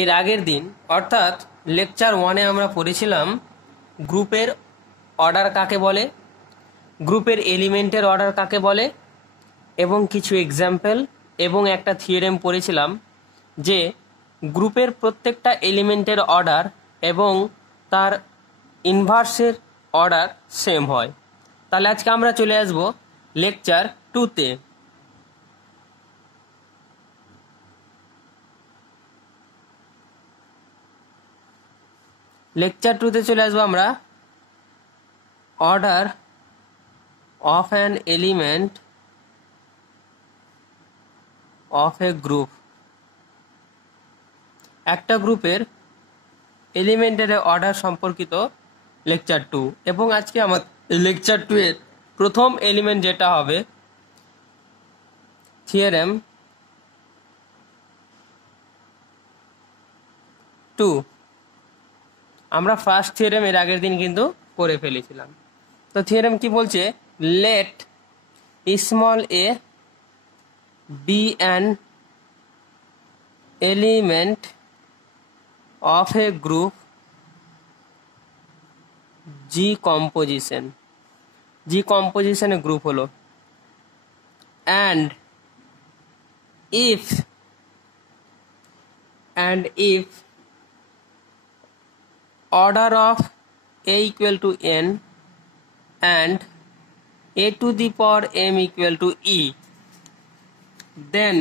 এর আগের দিন অর্থাৎ লেকচার 1-এ আমরা পড়েছিলাম গ্রুপের অর্ডার কাকে বলে, গ্রুপের এলিমেন্টের অর্ডার কাকে বলে এবং কিছু এক্সাম্পল এবং একটা থিওরেম পড়েছিলাম যে গ্রুপের প্রত্যেকটা এলিমেন্টের অর্ডার এবং তার ইনভার্সের অর্ডার সেম হয়। তাহলে আজকে আমরা চলে আসব লেকচার 2-তে। লেকচার 2-তে চলে আসবো আমরা order of an element of a group. একটা গ্রুপের এলিমেন্টের অর্ডার সম্পর্কিত লেকচার 2 এবং আজকে আমার লেকচার 2 এর প্রথম এলিমেন্ট যেটা হবে থিওরেম 2। আমরা ফার্স্ট থিওরেম এর আগের দিন কিন্তু করে ফেলেছিলাম। তো থিওরেম কি বলছে, let small a be an element of a group G composition. G কম্পোজিশনের গ্রুপ হলো and if order of a equal to n and a to the power m equal to e, then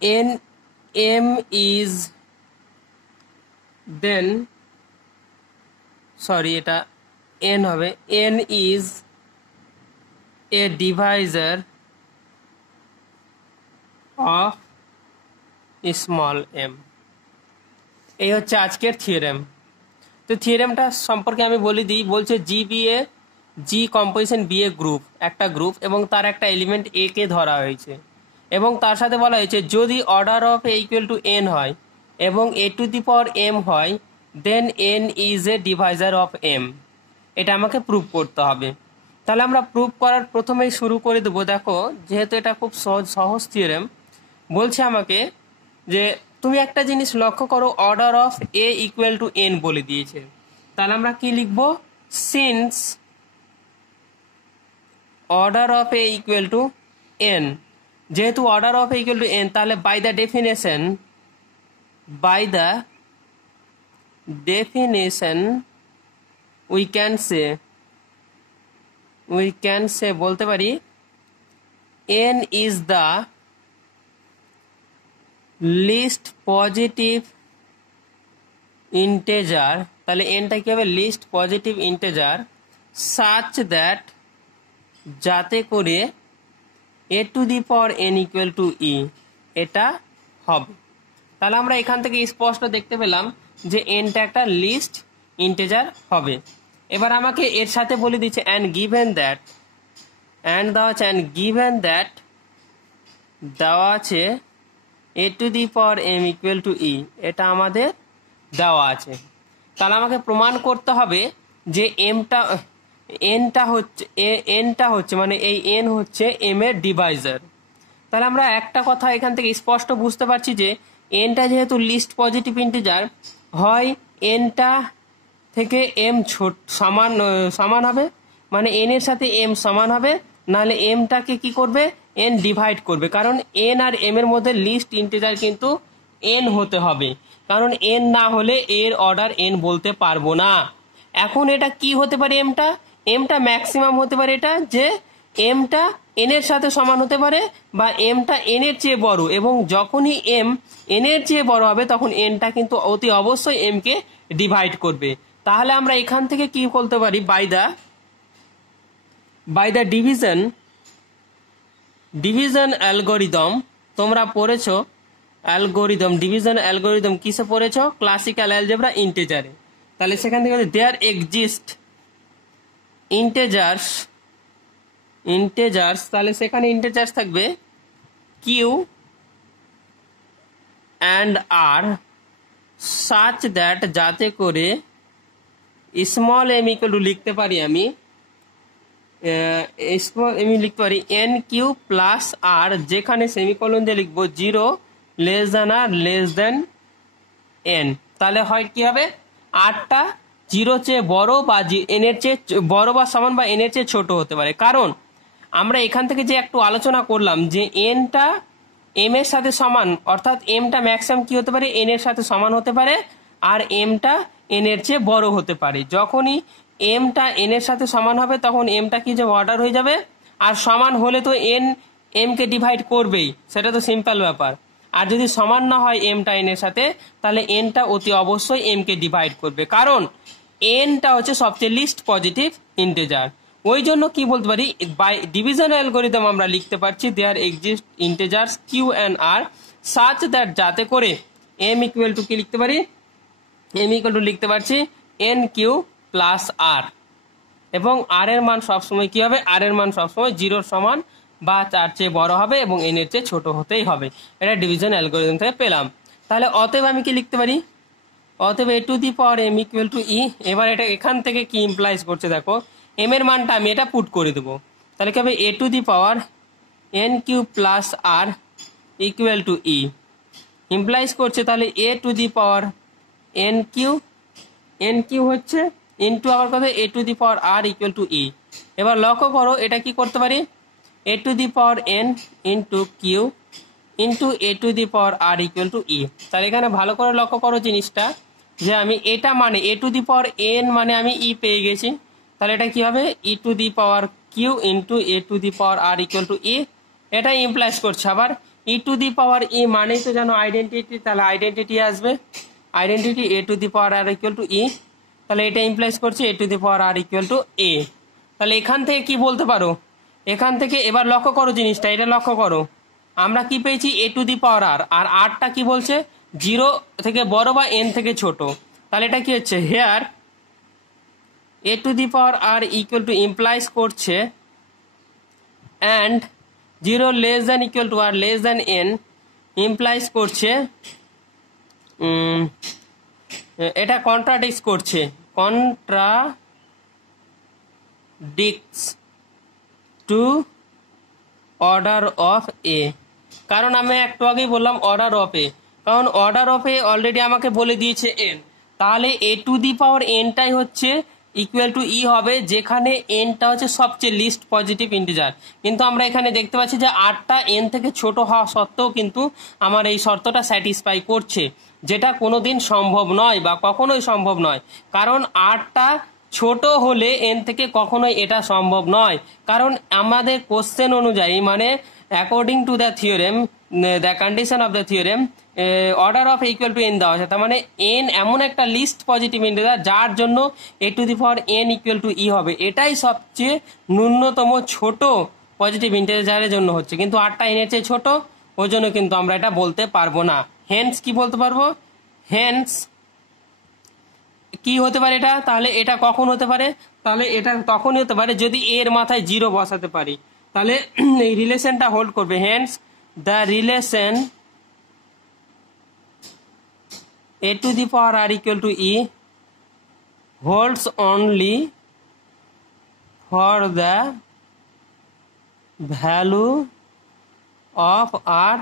n m is then sorry এটা n হবে, n is a divisor of small m। এই হচ্ছে আজকের theorem. তো থিওরেমটা সম্পর্কে আমি বলে দিই। বলছে জি কম্পোজিশন বি এ গ্রুপ, একটা গ্রুপ এবং তার একটা এলিমেন্ট এ কে ধরা হয়েছে এবং তার সাথে বলা হয়েছে যদি order of A equal to N হয় এবং এ টু দি পাওয়ার এম হয় then n is a divisor of m. এটা আমাকে প্রুভ করতে হবে। তাহলে আমরা প্রুভ করার প্রথমেই শুরু করে দেবো। দেখো যেহেতু এটা খুব সহজ থিওরেম, বলছে আমাকে যে তুমি একটা জিনিস লক্ষ্য করো, order of A equal to n বলে দিয়েছে। তাহলে আমরা কি লিখবো, since order of A equal to n, যেহেতু order of A equal to N তাহলে by the definition we can say বলতে পারি n is the least positive integer। তাহলে nটা কি হবে, least positive integer such that যাতে করে a to the power n equal to e এটা হবে। তাহলে আমরা এখান থেকে স্পষ্ট দেখতে পেলাম যে nটা একটা লিস্ট ইন্টেজার হবে। এবার আমাকে এর সাথে বলে দিচ্ছে and given that দেওয়া আছে a to the power m equal to e, এটা আমাদের দেওয়া আছে। তাহলে আমাকে প্রমাণ করতে হবে যে nটা হচ্ছে মানে এই n হচ্ছে m এর ডিভাইজার। তাহলে আমরা একটা কথা এখান থেকে স্পষ্ট বুঝতে পারছি যে nটা যেহেতু লিস্ট পজিটিভ ইন্টিজার হয় nটা থেকে m সমান হবে, মানে n এর সাথে m সমান হবে, নাহলে mটাকে কি করবে, n ডিভাইড করবে। কারণ n আর m এর মধ্যে লিস্ট ইন্টিজার কিন্তু n হতে হবে, কারণ n না হলে এর অর্ডার n বলতে পারবো না। এখন এটা কি হতে পারে, mটা ম্যাক্সিমাম হতে পারে, এটা যে mটা n এর সাথে সমান হতে পারে বা mটা n এর চেয়ে বড়, এবং যখনই m n এর চেয়ে বড় হবে তখন nটা কিন্তু অতি অবশ্যই m কে ডিভাইড করবে। তাহলে আমরা এখান থেকে কি বলতে পারি, বাই দ্য ডিভিশন অ্যালগোরিদম। তোমরা পড়েছো ডিভিশন অ্যালগোরিদম কিসে পড়েছো, ক্লাসিক্যাল অ্যালজেব্রা ইন্টিজারে। তাহলে সেখান থেকে দেয়ার এক্সিস্ট ইন্টেজার্স, তাহলে সেখানে ইন্টেজার্স থাকবে Q and R such that যাতে করে স্মল এম ইকুয়াল টু লিখতে পারি আমি আমি লিখতে পারি এন কিউ প্লাস আর, যেখানে সেমিকোলন দিয়ে লিখবো 0 লেস দেন আর লেস দেন এন। তাহলে হয় কি হবে, আরটা 0 চেয়ে বড় বা এন এর চেয়ে বড় বা সমান বা এন এর চেয়ে ছোট হতে পারে। কারণ আমরা এখান থেকে যে একটু আলোচনা করলাম যে এনটা এম এর সাথে সমান, অর্থাৎ এমটা ম্যাক্সিমাম কি হতে পারে, এন এর সাথে সমান হতে পারে, আর এমটা এন এর চেয়ে বড় হতে পারে। যখনই এমটা এন এর সাথে সমান হবে তখন এমটা কি যে অর্ডার হয়ে যাবে, আর সমান হলে তো এন এম কে ডিভাইড করবেই, সেটা তো সিম্পল ব্যাপার। আর যদি সমান না হয় এমটা এন এর সাথে, তাহলে এনটা অতি অবশ্যই এম কে ডিভাইড করবে, কারণ এনটা হচ্ছে সবচেয়ে লিস্ট পজিটিভ ইন্টিজার। ওই জন্য কি বলতে পারি, বাই ডিভিশন অ্যালগরিদম আমরা লিখতে পারছি there exist integers Q and R such that, যাতে করে এম ইকুয়াল টু কি লিখতে পারি, এম ইকুয়াল টু লিখতে পারছি এন কিউ প্লাস আর, এবং আর এর মান সবসময় কি হবে, আর এর মান সবসময় 0 সমান বা তার চেয়ে বড় হবে এবং এন এর চেয়ে ছোট হতেই হবে। এটা ডিভিশন অ্যালগরিদম থেকে পেলাম। তাহলে অতএব আমি কি লিখতে পারি, অতএব a to the power M equal to e. এবার এটা এখান থেকে কি ইমপ্লাইজ করছে দেখো, এম এর মানটা আমি এটা পুট করে দেবো। তাহলে কি হবে, a to the power n q plus r equal to e implies করছে। তাহলে a to the power n q হচ্ছে ইন্টু আবার কথা a to the power R equal to e. এবার লক্ষ্য করো এটা কি করতে পারি, a to the power N into q into a to the power R equal to e. তাহলে এখানে ভালো করে লক্ষ্য করো জিনিসটা, যে আমি এটা মানে a to the power N মানে আমি ই পেয়ে গেছি। তাহলে এটা কি হবে, e to the power q into a to the power R equal to e. এটা ইমপ্লাইজ করছে আবার ই টু দি পাওয়ার ই মানেই তো জানো আইডেন্টিটি, তাহলে আইডেন্টিটি আসবে, identity a to the power R equal to e. তাহলে এটা ইমপ্লাইজ করছে a to the power R equal to a. তাহলে এখান থেকে কি বলতে পারো, এখান থেকে এবার লক্ষ্য করো জিনিসটা, এটা লক্ষ্য করো আমরা কি পেয়েছি, এ টু দি পাওয়ার আর, আর আরটা কি বলছে 0 থেকে বড় বা এন থেকে ছোট। তাহলে এটা কি হচ্ছে, here a to the power R equal to implies করছে and 0 less than equal to r less than n implies করছে, এটা কন্ট্রাডিক্স করছে, contradicts to order of a. কারণ আমি একটু আগেই বললাম অর্ডার অফ এ, কারণ অর্ডার অফ এ অলরেডি আমাকে বলে দিয়েছে এন। তাহলে এ টু দি পাওয়ার এনটাই হচ্ছে ইকুয়াল টু ই হবে, যেখানে এনটা হচ্ছে সবচেয়ে লিস্ট পজিটিভ ইন্টিজার। কিন্তু আমরা এখানে দেখতে পাচ্ছি যে আরটা এন থেকে ছোট হওয়া সত্ত্বেও কিন্তু আমার এই শর্তটা স্যাটিসফাই করছে, যেটা কোনোদিন সম্ভব নয় বা কখনোই সম্ভব নয়। কারণ আরটা ছোট হলে এন থেকে কখনোই এটা সম্ভব নয়, কারণ আমাদের কোশ্চেন অনুযায়ী মানে according to the theorem, the condition of the theorem, order of equal to n দেওয়া আছে। তার মানে এন এমন একটা লিস্ট পজিটিভ ইন্টিজার যার জন্য a to the power N equal to e হবে, এটাই সবচেয়ে ন্যূনতম ছোট পজিটিভ ইন্টিজারের জন্য হচ্ছে, কিন্তু আরটা এন এর চেয়ে ছোট, ওই জন্য কিন্তু আমরা এটা বলতে পারবো না। হেন্স কি বলতে পারবো, হেন্স কি হতে পারে এটা, তাহলে এটা কখন হতে পারে, তাহলে এটা তখনই হতে পারে যদি এর মাথায় 0 বসাতে পারি, তাহলে এই রিলেশনটা হোল্ড করবে। Hence the relation A to the power R equal to E holds only for the value of r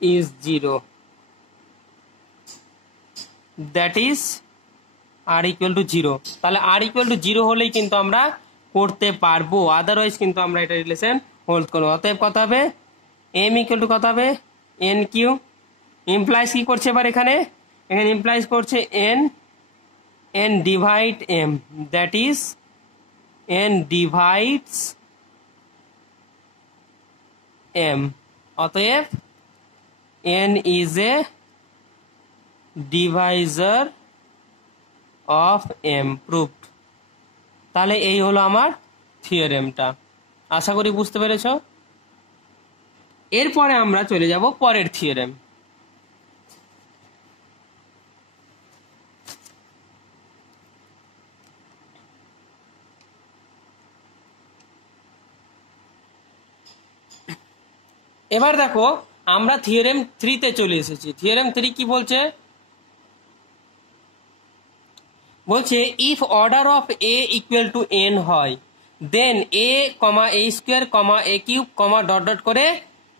is 0, that is r equal to 0। তাহলে r equal to 0 হলেই কিন্তু আমরা করতে পারবো, আদারওয়াইজ কিন্তু আমরা এটা রিলেশন হোল্ড করবো। অতএব কত হবে, m equal to কত হবে, n কিউ ইমপ্লাইজ কি করছে এবার এখানে ইমপ্লাইজ করছে n divide m, that is n divides m, অতএব n is a divisor of m, proved। তাহলে এই হলো আমার থিওরেমটা, আশা করি বুঝতে পেরেছো। এরপরে আমরা চলে যাব পরের থিওরেম। এবার দেখো আমরা থিওরেম 3 তে চলে এসেছি। থিওরেম 3 কি বলছে, বলছে if order of A equal to N হয়, then a comma a square comma a cube comma dot dot করে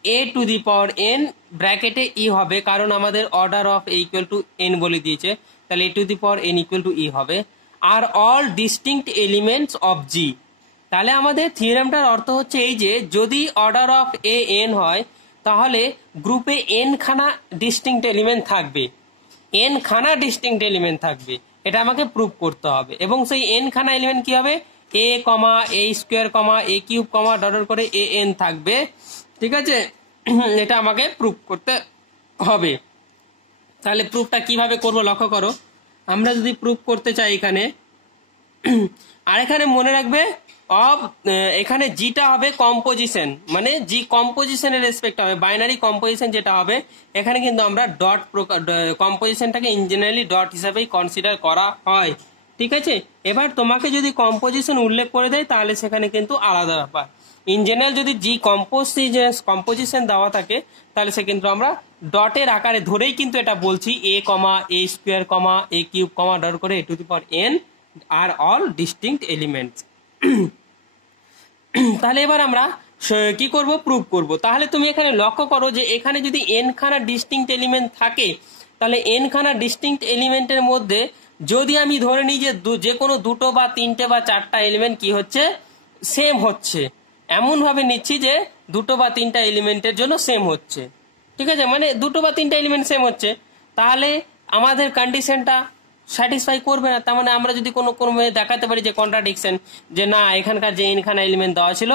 a to the power n ব্র্যাকেটে e হবে, কারণ আমাদের order of a equal to n বলে দিয়েছে, তাহলে a to the power n equal to e হবে। আর all distinct elements of g, তাহলে আমাদের থিওরেমটার অর্থ হচ্ছে এই যে যদি অর্ডার অফ a n হয় তাহলে গ্রুপে n খানা ডিস্টিংক্ট এলিমেন্ট থাকবে, n খানা ডিস্টিংক্ট এলিমেন্ট থাকবে, এটা আমাকে প্রুভ করতে হবে। এবং সেই n খানা এলিমেন্ট কি হবে, a comma a square comma a cube comma dot dot করে a n থাকবে, ঠিক আছে? এটা আমাকে প্রুভ করতে হবে। তাহলে প্রুফটা কিভাবে করব লক্ষ্য করো, আমরা যদি প্রুফ করতে চাই এখানে, আর এখানে মনে রাখবে এখানে জিটা হবে কম্পোজিশন, মানে জি কম্পোজিশনের রেসপেক্ট হবে, বাইনারি কম্পোজিশন যেটা হবে এখানে কিন্তু আমরা ডট কম্পোজিশনটাকে ইন জেনারেলি ডট হিসাবেই কনসিডার করা হয়, ঠিক আছে? এবার তোমাকে যদি কম্পোজিশন উল্লেখ করে দেয় তাহলে সেখানে কিন্তু আলাদা ব্যাপার। ইন জেনারেল যদি জি কম্পোজিশন দেওয়া থাকে তাহলে সে কিন্তু আমরা ডটের আকারে ধরেই কিন্তু এটা বলছি, a comma a square comma a cube comma dot করে a to the power n are all distinct elements. তাহলে এবার আমরা কি করব, প্রুভ করব। তাহলে তুমি এখানে লক্ষ্য করো যে এখানে যদি n খানা ডিস্টিংক্ট এলিমেন্ট থাকে তাহলে n খানা ডিস্টিংক্ট এলিমেন্টের মধ্যে যদি আমি ধরে নিই যে যে কোনো দুটো বা তিনটে বা চারটা এলিমেন্ট কি হচ্ছে, সেম হচ্ছে, এমন ভাবে নিচ্ছি যে দুটো বা তিনটা এলিমেন্টের জন্য সেম হচ্ছে, ঠিক আছে? মানে দুটো বা তিনটা এলিমেন্ট সেম হচ্ছে, তাহলে আমাদের কন্ডিশনটা স্যাটিসফাই করবে না। তার মানে আমরা যদি কোনো দেখাতে পারি যে কন্ট্রাডিকশন, যে না এখানকার যে এনখানা এলিমেন্ট দেওয়া ছিল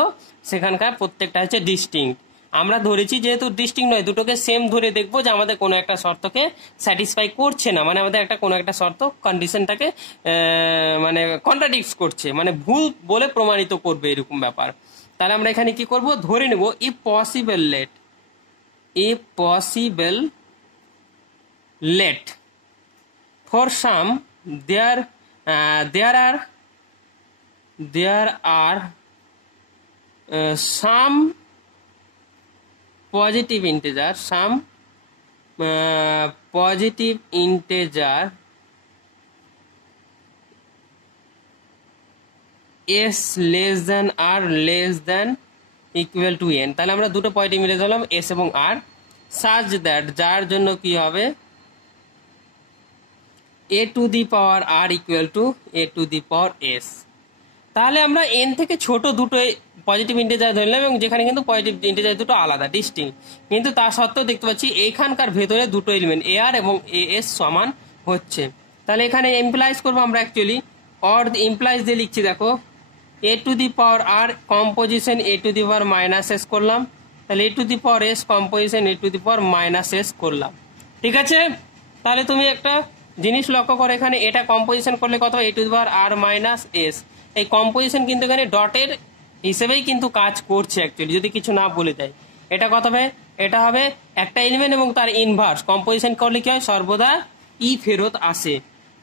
সেখানকার প্রত্যেকটা হচ্ছে ডিস্টিংক্ট, আমরা ধরেছি যেহেতু ডিস্টিংক্ট নয়, দুটোকে সেম ধরে দেখবো যে আমাদের কোনো একটা শর্তকে স্যাটিসফাই করছে না, মানে আমাদের একটা কোনো একটা শর্ত কন্ডিশনটাকে মানে কন্ট্রাডিক্ট করছে, মানে ভুল বলে প্রমাণিত করবে এরকম ব্যাপার। তাহলে আমরা এখানে কি করব, ধরে নেব if possible let for some there are some positive integer s less than r less than equal to n, তাহলে আমরা দুটো পজিটিভ ইন্টিজার হলাম s এবং r, such that যার জন্য কি হবে a to the power r equal to a to the power s। তাহলে আমরা n থেকে ছোট দুটো পজিটিভ ইন্টিজার ধরলাম এবং যেখানে কিন্তু পজিটিভ ইন্টিজার দুটো আলাদা ডিস্টিংক্ট, কিন্তু তা সত্ত্বেও দেখতে পাচ্ছি এইখানকার ভেতরে দুটো এলিমেন্ট ar এবং as সমান হচ্ছে। তাহলে এখানে ইমপ্লাইজ করবো আমরা অ্যাকচুয়ালি, অর ইমপ্লাইজ দিয়ে লিখছি, দেখো a to the power r composition a to the power minus s করলাম, তাহলে a to the power s composition a to the power minus s করলাম, ঠিক আছে? তাহলে তুমি একটা জিনিস লক্ষ্য করো, এখানে এটা কম্পোজিশন করলে কত, a to the power r minus s, এই কম্পোজিশন কিন্তু এখানে ডটের হিসেবেই কিন্তু কাজ করছে অ্যাকচুয়ালি, যদি কিছু না বলে দেয়। এটা কত হবে, এটা হবে একটা এলিমেন্ট এবং তার ইনভার্স, কম্পোজিশন করলে কি হয়, সর্বদা ই ফেরত আসে।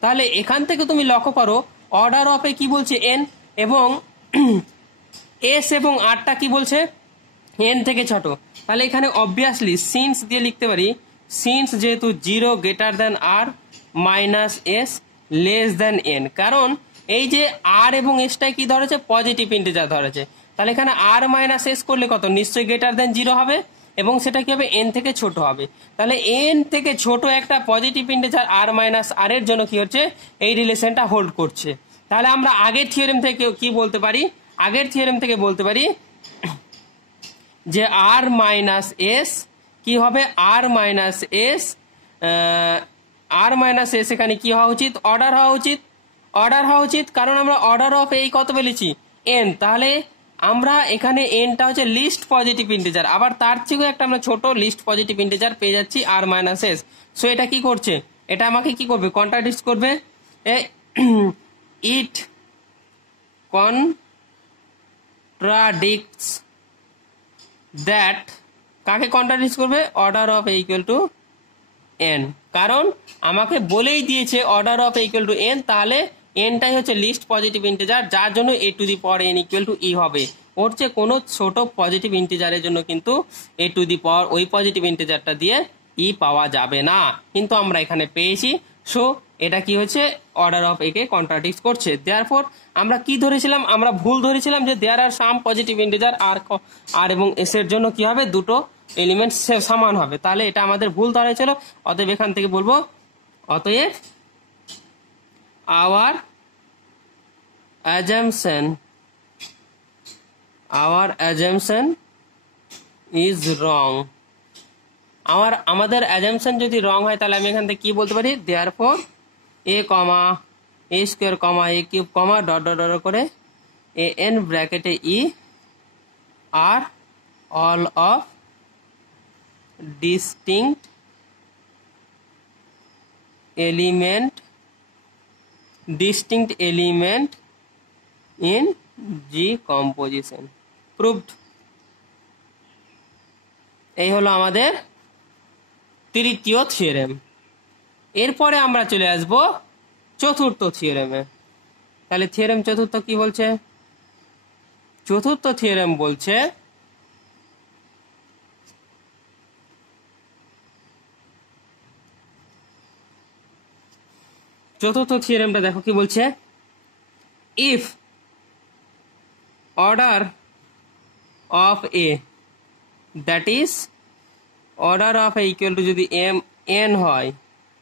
তাহলে এখান থেকে তুমি লক্ষ্য করো অর্ডার অফ এ কি বলছে n, এবং s এবং rটা কি বলছে n থেকে ছোট। তাহলে এখানে অবভিয়াসলি সিন্স দিয়ে লিখতে পারি, সিন্স যেহেতু 0 greater than r minus s less than n, কারণ এই যে r এবং sটাই কি ধরেছে, পজিটিভ ইন্টিজার ধরেছে, তাহলে এখানে r মাইনাস s করলে কত, নিশ্চয়ই গ্রেটার দ্যান 0 হবে এবং সেটা কি হবে, n থেকে ছোট হবে। তাহলে n থেকে ছোট একটা positive integer r minus r এর জন্য কি হচ্ছে, এই রিলেশনটা হোল্ড করছে। তাহলে আমরা আগের থিওরেম থেকে কি বলতে পারি, আগের থিওরেম থেকে বলতে পারি যে r মাইনাস s কি হবে, r মাইনাস s এখানে কি হওয়া উচিত, অর্ডার হওয়া উচিত, কারণ আমরা অর্ডার অফ এই কত বলেছি n, তাহলে আমরা এখানে nটা হচ্ছে লিস্ট পজিটিভ ইন্টিজার, আবার তার থেকেও একটা আমরা ছোট লিস্ট পজিটিভ ইন্টিজার পেয়ে যাচ্ছি r মাইনাস s। সো এটা কি করছে, এটা আমাকে কি করবে, কন্ট্রাডিক্ট করবে, ইট কন্ট্রাডিক্টস দ্যাট, কাকে কন্ট্রাডিক্ট করবে, order of A equal to n, কারণ আমাকে বলেই দিয়েছে order of A equal to n, তাহলে nটাই হচ্ছে লিস্ট পজিটিভ ইন্টিজার, যার জন্য a to the power n equal to e হবে। ওর চেয়ে কোনো ছোট পজিটিভ ইন্টিজারের জন্য কিন্তু a টু দি পাওয়ার ওই পজিটিভ ইন্টিজারটা দিয়ে e পাওয়া যাবে না, কিন্তু আমরা এখানে পেয়েছি। সো এটা কি হচ্ছে, order of A K contradict করছে। দেয়ারফর আমরা কি ধরেছিলাম, আমরা ভুল ধরেছিলাম যে দেয়ার আর সাম পজিটিভ ইন্টিজার আর এবং এস এর জন্য কি হবে, দুটো এলিমেন্ট সমান হবে, তাহলে এটা আমাদের ভুল ধরা ছিল। অতএব এখান থেকে বলবো, অতএব our assumption is wrong। আমাদের অ্যাজাম্পশন যদি রং হয় তাহলে আমি এখান থেকে কি বলতে পারি, therefore a comma a square comma a cube comma dot dot dot করে এ এন ব্র্যাকেটে e are all of distinct element in G composition proved. এই হলো আমাদের তৃতীয় থিওরেম। এরপরে আমরা চলে আসব চতুর্থ থিওরেমে। তাহলে থিওরেম চতুর্থ কি বলছে, চতুর্থ থিওরেম বলছে চতুর্থ থিওরেমটা দেখো কি বলছে, if order of A that is order of A equal two যদি এন হয়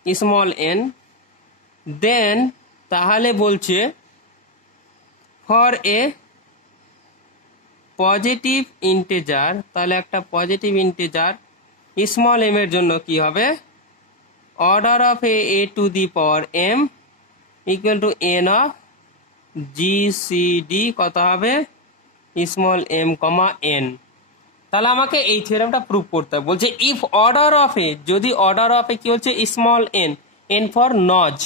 স্মল এন, দেন তাহলে বলছে ফর এ পজিটিভ ইন্টিজার, তাহলে একটা পজিটিভ ইন্টিজার স্মল এম এর জন্য কি হবে, order of A to the power M equal to N of GCD কত হবে, স্মল এম কমা এন। তাহলে আমাকে এই থিওরেমটা প্রুভ করতে হবে। বলছে ইফ অর্ডার অফ এ, যদি অর্ডার অফ এ কি হচ্ছে স্মল এন, এন ফর নজ,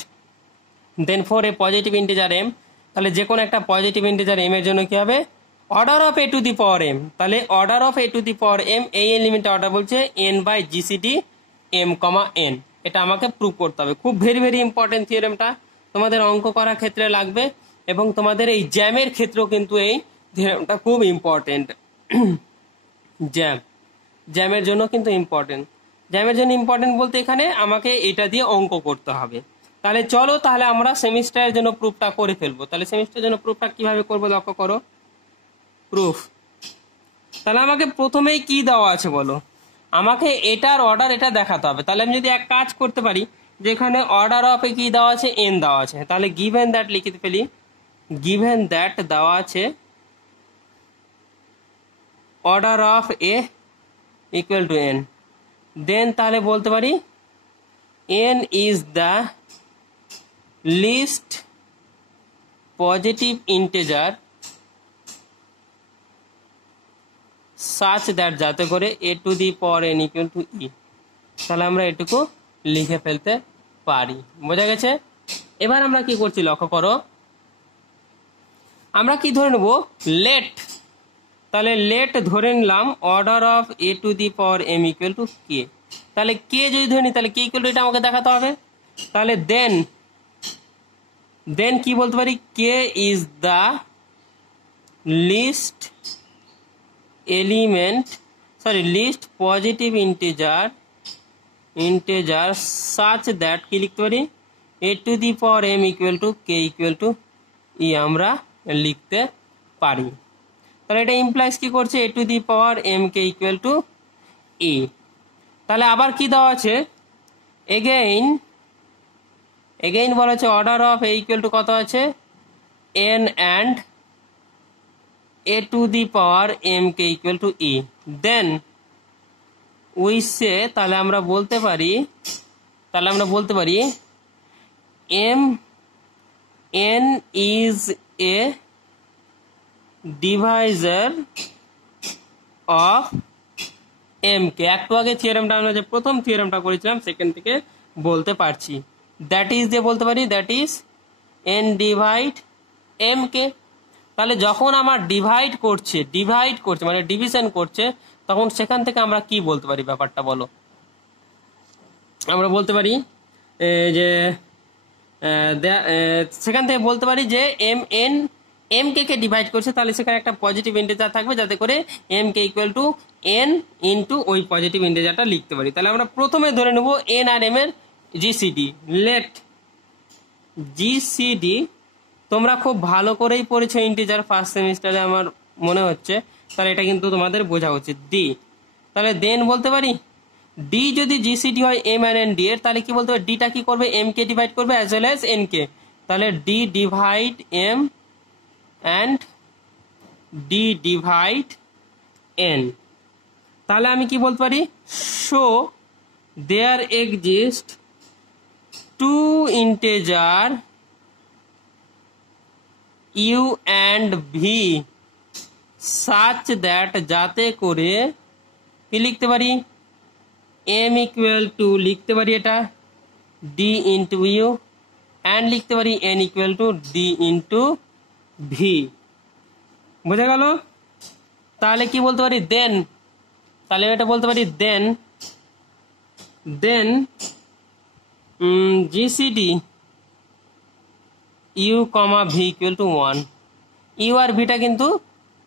then for a positive integer M, তাহলে যে কোনো একটা পজিটিভ ইন্টিজার এম এর জন্য কি হবে, order of A to the power m, তাহলে order of A to the power m এই এলিমেন্টের অর্ডার বলছে n by GCD M comma N. এটা আমাকে প্রুভ করতে হবে। খুব ভেরি ভেরি ইম্পর্টেন্ট থিওরেমটা, তোমাদের অঙ্ক করার ক্ষেত্রে লাগবে এবং তোমাদের এই জ্যামের ক্ষেত্রেও কিন্তু এই থিওরেমটা খুব ইম্পর্টেন্ট। জ্যামের জন্য কিন্তু ইম্পর্টেন্ট। জ্যামের জন্য ইম্পর্টেন্ট বলতে এখানে আমাকে এটা দিয়ে অঙ্ক করতে হবে। তাহলে চলো, তাহলে আমরা সেমিস্টারের জন্য প্রুফটা করে ফেলবো। তাহলে সেমিস্টারের জন্য প্রুফটা কিভাবে করবো লক্ষ্য করো, প্রুফ। তাহলে আমাকে প্রথমেই কি দেওয়া আছে বলো, আমাকে এটার অর্ডার এটা দেখাতে হবে। তাহলে আমি যদি এক কাজ করতে পারি, যেখানে অর্ডার অফ এ কি দেওয়া আছে, এন দেওয়া আছে, তাহলে গিভেন দ্যাট লিখে ফেলি, গিভেন দ্যাট দেওয়া আছে order of A equal to n, then তাহলে বলতে পারি N is the least positive integer such that, যাতে করে a to the power N equal to e. তাহলে আমরা এটুকু লিখে ফেলতে পারি। বোঝা গেছে? এবার আমরা কি করছি লক্ষ্য করো, আমরা কি ধরে নেব, লেট। তাহলে লেট ধরে নিলাম order of A to the power M equal to k. তাহলে কে যদি ধরে নি, তাহলে কে ইকুয়াল টু এটা আমাকে দেখাতে হবে। তাহলে দেন কি বলতে পারি, k is the least least positive integer such that, কি লিখতে পারি, a to the power M equal to k equal to e আমরা লিখতে পারি। তাহলে এটা ইমপ্লাইজ কি করছে, a to the power M K equal to e. তাহলে আবার কি দেওয়া আছে, এগেইন বলা আছে order of A equal to কত আছে, n and a to the power M K equal to E. Then we say, তাহলে আমরা বলতে পারি M N is a divisor of M K. একটু আগে থিওরেমটা আমরা যে প্রথম থিওরেমটা করেছিলাম সেখান থেকে বলতে পারছি, দ্যাট ইজ দিয়ে বলতে পারি that is N divide M K. তাহলে যখন আমার ডিভাইড করছে মানে ডিভিশন করছে, তখন সেখান থেকে আমরা কি বলতে পারি ব্যাপারটা বলো। আমরা বলতে পারি যে সেখান থেকে বলতে পারি যে এম কে ডিভাইড করছে, তাহলে সেখানে একটা পজিটিভ ইন্টিজার থাকবে, যাতে করে M K equal to N into ওই পজিটিভ ইন্টিজারটা লিখতে পারি। তাহলে আমরা প্রথমে ধরে নেব এন আর এম এর জিসিডি, লেট জিসিডি তোমরা খুব ভালো করেই পড়েছো ইন্টিজার ফার্স্ট সেমিস্টারে আমার মনে হচ্ছে, তাহলে এটা কিন্তু তোমাদের বোঝা উচিত। ডি, তাহলে দেন বলতে পারি ডি যদি জিসিডি হয় এম এন্ড ডি এর, তাহলে কি বলতে পারি ডিটা কি করবে এম কে ডিভাইড করবে অ্যাজ ওয়েল অ্যাজ এন কে, তাহলে d divide m and d divide n. তাহলে আমি কি বলতে পারি show there exist two integer u and v such that, যাতে করে কি লিখতে পারি এম ইকুয়াল টু লিখতে পারি এটা ডি ইন্টু ইউ অ্যান্ড লিখতে পারি N equal to D into V. বোঝা গেল? তাহলে কি বলতে পারি দেন, তাহলে এটা বলতে পারি then GCD you comma V equal to 1। U আর ভিটা কিন্তু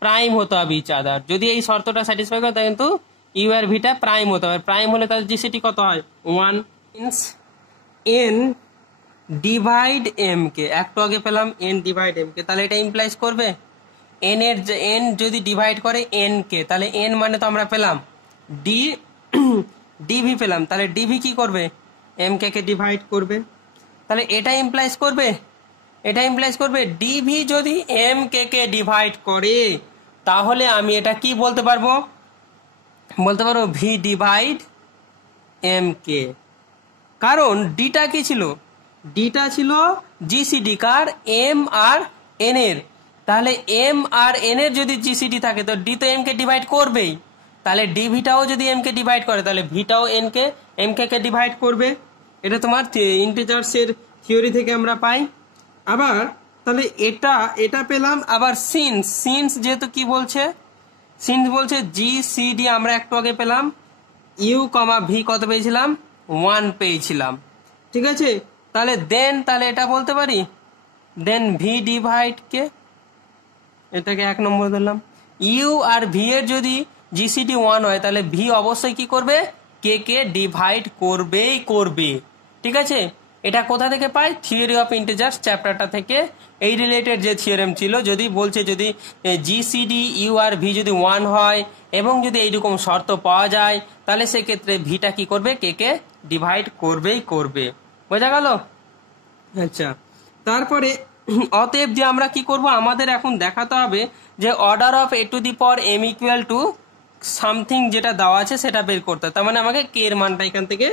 প্রাইম হতে হবে ইচ আদার, যদি এই শর্তটা স্যাটিসফাই করে তাহলে কিন্তু ইউ আর ভিটা প্রাইম হতে হবে, প্রাইম হলে তাহলে জিসিডি কত হয় 1। Means N divide M K, একটু আগে পেলাম এন ডিভাইড এম কে, তাহলে এটা ইমপ্লাইজ করবে এন এর এন যদি ডিভাইড করে এন কে, তাহলে এন মানে তো আমরা পেলাম ডি ডিভি পেলাম, তাহলে ডিভি কি করবে এম কে ডিভাইড করবে, তাহলে এটা ইমপ্লাইজ করবে ডিভি যদি এম কে ডিভাইড করে, তাহলে আমি এটা কি বলতে পারবো ভি ডিভাইড এম কে, কারণ ডিটা কি ছিল ডিটা ছিল জিসিডি কার এম আর এন এর, তাহলে এম আর এন এর যদি জিসিডি থাকে তো ডি তো এম কে ডিভাইড করবেই, তাহলে ডিভিটাও যদি এম কে ডিভাইড করে তাহলে ভিটাও এম কে ডিভাইড করবে। এটা তোমার ইন্টিজার্সের থিওরি থেকে আমরা পাই। আবার তাহলে এটা পেলাম। আবার সিন্স যেহেতু কি বলছে বলছে জিসিডি আমরা একটু আগে পেলাম ইউ কমা ভি কত পেয়েছিলাম 1 পেয়েছিলাম, ঠিক আছে। তাহলে এটা বলতে পারি দেন ভি ডিভাইড কে, এটাকে 1 নম্বর ধরলাম। ইউ আর ভি এর যদি জিসিডি 1 হয় তাহলে ভি অবশ্যই কি করবে কে ডিভাইড করবে, ঠিক আছে। এটা কোথা থেকে পাই থিওরি অফ ইন্টিজার্স চ্যাপ্টারটা থেকে, এই রিলেটেড যে থিওরেম ছিল, যদি বলছে যদি জিসিডি ইউ আর ভি যদি 1 হয় এবং যদি এইরকম শর্ত পাওয়া যায় তাহলে সেক্ষেত্রে ভিটা কি করবে কে ডিভাইড করবে। বোঝা গেল? আচ্ছা, তারপরে অতএব যে আমরা কি করব আমাদের এখন দেখাতে হবে যে order of A to the power M equal to something যেটা দেওয়া আছে সেটা বের করতে হবে, তার মানে আমাকে কে এর মানটা এখান থেকে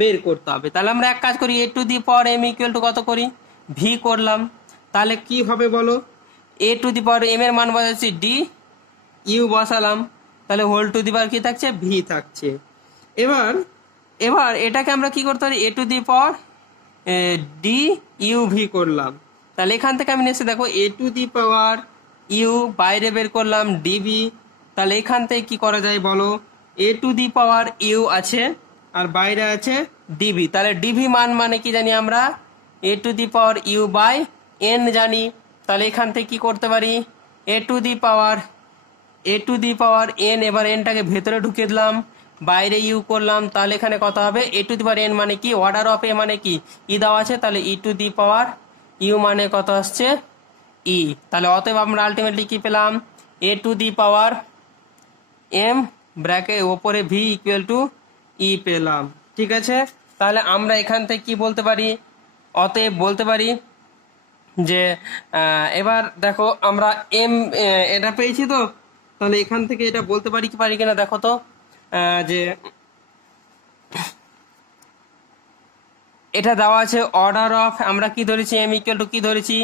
বের করতে হবে। তাহলে আমরা এক কাজ করি a to the power M equal to কত করি ভি করলাম, তাহলে কি হবে বলো এ টু দি পাওয়ার এম এর মান বসাচ্ছি ডি, ইউ বসালাম, তাহলে হোল টু দি পাওয়ার কি থাকছে ভি থাকছে। এবার এটাকে আমরা কি করতে পারি a to the power d u v করলাম, তাহলে এখান থেকে আমি নিশ্চয় দেখো এ টু দি পাওয়ার ইউ বাইরে বের করলাম ডিবি, তাহলে এখান থেকে কি করা যায় বলো এ টু দি পাওয়ার ইউ আছে আর বাইরে আছে ডিবি, তাহলে ডিবি মান মানে কি জানি আমরা এ to the power u by n জানি, তাহলে এখান থেকে কি করতে পারি a to the power N, এবার এনটাকে ভেতরে ঢুকিয়ে দিলাম বাইরে ইউ করলাম, তাহলে এখানে কত হবে a to the power N মানে কি অর্ডার অফ এ মানে কি ই দেওয়া আছে, তাহলে ই টু দি পাওয়ার ইউ মানে কত আসছে ই, তাহলে অতএব আমরা আলটিমেটলি কি পেলাম a to the power m bracket ওপরে ভি ইকুয়াল টু ই পেলাম, ঠিক আছে। তাহলে আমরা এখান থেকে কি বলতে পারি অতএব বলতে পারি যে এবার দেখো আমরা এম এটা পেয়েছি তো, তাহলে এখান থেকে এটা বলতে পারি কিনা দেখো তো যে এটা দেওয়া আছে অর্ডার অফ আমরা কি ধরেছি এম ইকুয়াল টু কি ধরেছি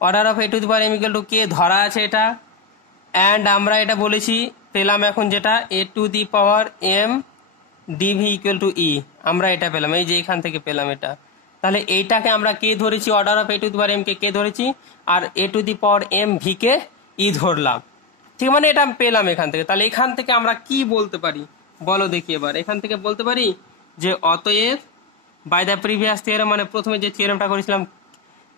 order of A to the power M equal to k ধরা আছে এটা, অ্যান্ড আমরা এটা বলেছি পেলাম এখন যেটা a to the power m d v equal to e, আমরা এটা পেলাম এই যে এখান থেকে পেলাম এটা, তাহলে এইটাকে আমরা কে ধরেছি order of A to the power M k ধরেছি আর a to the power m v কে ই ধরলাম, ঠিক মানে এটা পেলাম এখান থেকে। তাহলে এখান থেকে আমরা কি বলতে পারি বলো দেখি, এবার এখান থেকে বলতে পারি যে অতএব বাই দ্য প্রিভিয়াস থিওরেম মানে প্রথমে যে থিওরেমটা করেছিলাম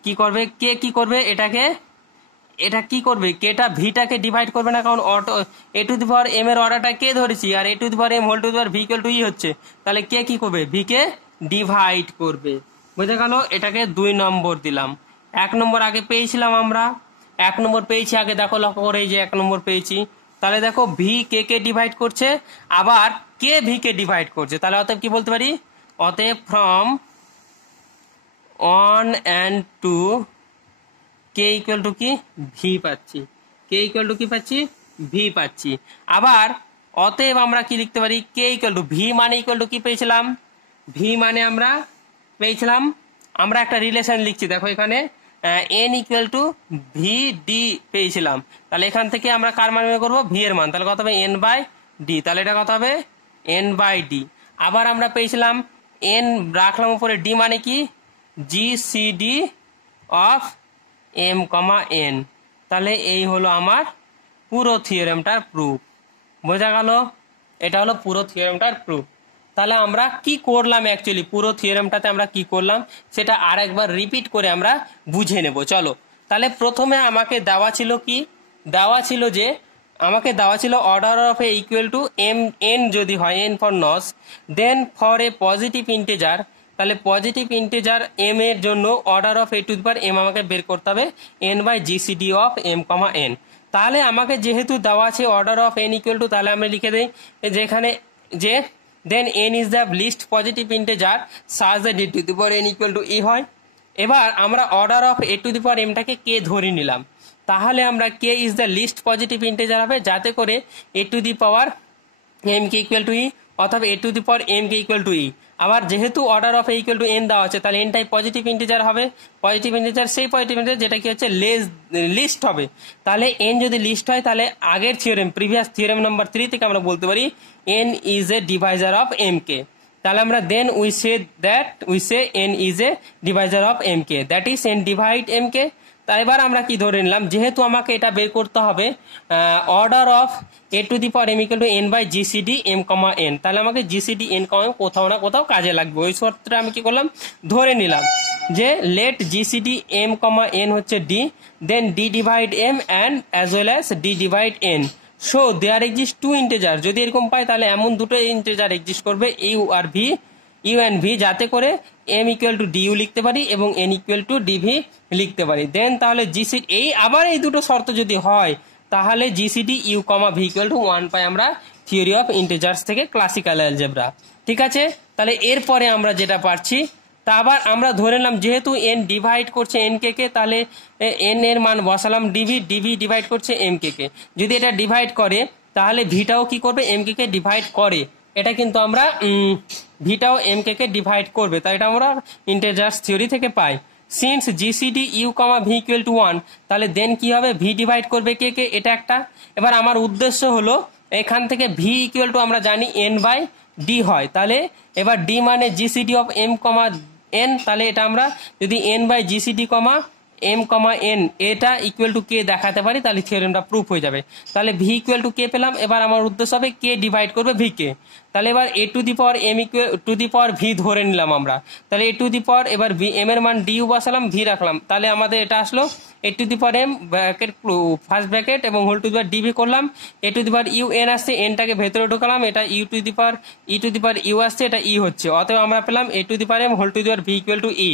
কি করবে কে কি করবে এটা কি করবে কেটা ভিটাকে ডিভাইড করবে না, কারণ এ টু দি পাওয়ার এম এর অর্ডারটা কে ধরেছি আর a to the power m whole to the power v equal to e হচ্ছে, তাহলে কে কি করবে ভি কে ডিভাইড করবে, বুঝে গেল, এটাকে 2 নম্বর দিলাম। 1 নম্বর আগে পেয়েছিলাম আমরা, 1 নম্বর পেয়েছি আগে, দেখো লক্ষ্য করে এই যে 1 নম্বর পেয়েছি। তাহলে দেখো ভি কে কে ডিভাইড করছে, আবার কে ভি কে ডিভাইড করছে। তাহলে অতএব কি বলতে পারি, অতএব from 1 and 2 K equal to কি ভি পাচ্ছি, কে ইকুয়াল টু কি পাচ্ছি ভি পাচ্ছি। আবার অতএব আমরা কি লিখতে পারি, কে ইকুয়াল টু ভি মানে ইকুয়াল টু কি পেয়েছিলাম, ভি মানে আমরা পেয়েছিলাম, আমরা একটা রিলেশন লিখছি দেখো এখানে N equal two V D পেয়েছিলাম। তাহলে এখান থেকে আমরা কার মান বের করবো, ভি এর মান। তাহলে কত হবে এন বাই ডি, তাহলে এটা কত হবে এন বাই ডি। আবার আমরা পেয়েছিলাম এন রাখলাম উপরে, ডি মানে কি G C D of M comma N. তাহলে এই হলো আমার পুরো থিওরেমটার প্রুফ। বোঝা গেল, এটা হলো পুরো থিওরেমটার প্রুফ। তাহলে আমরা কি করলাম, অ্যাকচুয়ালি পুরো থিওরেমটাতে আমরা কি করলাম সেটা আরেকবার রিপিট করে আমরা বুঝে নেব। চলো, তাহলে প্রথমে আমাকে দেওয়া ছিল কি, দেওয়া ছিল যে আমাকে দেওয়া ছিল order of A equal to M n যদি হয়, এন ফর নস, then for a positive integer, তাহলে পজিটিভ ইন্টিজার এম এর জন্য order of A to the power m আমাকে বের করতে হবে N by GCD of M comma N. তাহলে আমাকে যেহেতু দেওয়া আছে order of n equal to, তাহলে আমরা লিখে দিই যেখানে যে then n is the least positive integer such that D to the power N equal to e হয়। এবার আমরা order of A to the power এমটাকে কে ধরে নিলাম, তাহলে আমরা k is the least positive integer হবে যাতে করে a to the power M K equal to e, অথবা a to the power M K equal to e. আবার যেহেতু order of A equal to n দেওয়া আছে, তাহলে এনটাই পজিটিভ ইন্টিজার হবে। পজিটিভ ইন্টিজার সেই পজিটিভ ইন্টিজার যেটা কি হচ্ছে লিস্ট হবে। তাহলে এন যদি লিস্ট হয়, তাহলে আগের থিওরেম প্রিভিয়াস থিওরেম নাম্বার 3 থেকে আমরা বলতে পারি N is a divisor of M K. তাহলে আমরা then we say N is a divisor of M K, that is N divide M K. তাই এবার আমরা কি ধরে নিলাম, যেহেতু আমাকে এটা বের করতে হবে order of A to the power M equal to N by GCD M comma N, তাহলে আমাকে জিসিডি এন কমা এম কোথাও না কোথাও কাজে লাগবে। ওই সূত্রে আমি কি করলাম, ধরে নিলাম যে let GCD M comma n হচ্ছে d, then d divide m and as well as d divide n. So there exist two integer, যদি এরকম পাই তাহলে এমন দুটো ইন্টিজার এক্সিস্ট করবে ইউ আর ভি, ইউ অ্যান্ড ভি, যাতে করে m equal to d u লিখতে পারি এবং এন ইকুয়াল টু ডিভি লিখতে পারি। দেন তাহলে জিসি আবার এই দুটো শর্ত যদি হয়, তাহলে GCD you comma V equal to 1 পাই আমরা থিওরি অফ ইন্টিজার্স থেকে ক্লাসিক্যাল অ্যালজেব্রা। ঠিক আছে, তাহলে এরপরে আমরা যেটা পারছি, তা আবার আমরা ধরে নিলাম যেহেতু এন ডিভাইড করছে এন কে কে, তাহলে এন এর মান বসালাম ডিভি, ডিভি ডিভাইড করছে এম কে কে। যদি এটা ডিভাইড করে তাহলে ভিটাও কি করবে, এম কে কে ডিভাইড করে। এটা কিন্তু আমরা ভিটাও এম কে কে ডিভাইড করবে, তাই এটা আমরা ইন্টিজার্স থিওরি থেকে পাই। Since GCD you comma V equal to 1, তাহলে দেন কি হবে, ভি ডিভাইড করবে কে কে, এটা একটা। এবার আমার উদ্দেশ্য হলো এখান থেকে ভি ইকুয়াল টু আমরা জানি এন বাই ডি হয়, তাহলে এবার ডি মানে GCD of M comma N, তাহলে এটা আমরা যদি N by GCD comma M comma N এটা ইকুয়াল টু কে দেখাতে পারি, তাহলে থিওরেমটা প্রুফ হয়ে যাবে। তাহলে ভি ইকুয়াল টু কে পেলাম। এবার আমার উদ্দেশ্য হবে কে ডিভাইড করবে ভি কে, তাহলে এবার a to the power M equal to the power v ধরে নিলাম আমরা। তাহলে এ টু দি পাওয়ার এবার ভি এম এর মান ডি ইউ বসালাম, ভি রাখলাম, তাহলে আমাদের এটা আসলো a to the power m bracket first bracket এবং whole to the power d v করলাম। A to the power u n আসছে, এনটাকে ভেতরে ঢোকালাম, এটা u to the power e to the power u আসছে, এটা ই হচ্ছে। অতএব আমরা পেলাম a to the power m whole to the power v equal to e.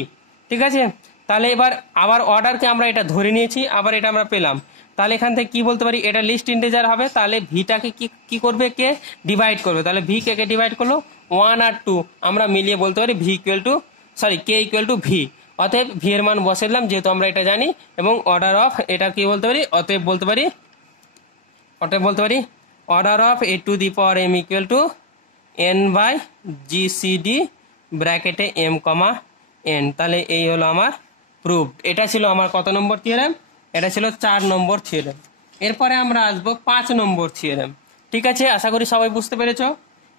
ঠিক আছে, তাহলে এবার আবার অর্ডারকে আমরা এটা ধরে নিয়েছি, আবার এটা আমরা পেলাম। তাহলে এখান থেকে কি বলতে পারি, এটা লিস্ট ইন্টিজার হবে, তাহলে ভিটাকে কি করবে, কে ডিভাইড করবে। তাহলে ভি কে কে ডিভাইড করলো 1 আর 2, আমরা মিলিয়ে বলতে পারি V equal to k equal two V. অতএব ভি এর মান বসে দিলাম যেহেতু আমরা এটা জানি, এবং অর্ডার অফ এটা কি বলতে পারি, অতএব বলতে পারি order of A to the power M equal to N by GCD ব্র্যাকেটে এম কমা এন। তাহলে এই হলো আমার প্রুফ। এটা ছিল আমার কত নম্বর থিওরেম, এটা ছিল 4 নম্বর থিওরেম। এরপরে আমরা আসবো 5 নম্বর থিওরেম। ঠিক আছে, আশা করি সবাই বুঝতে পেরেছো।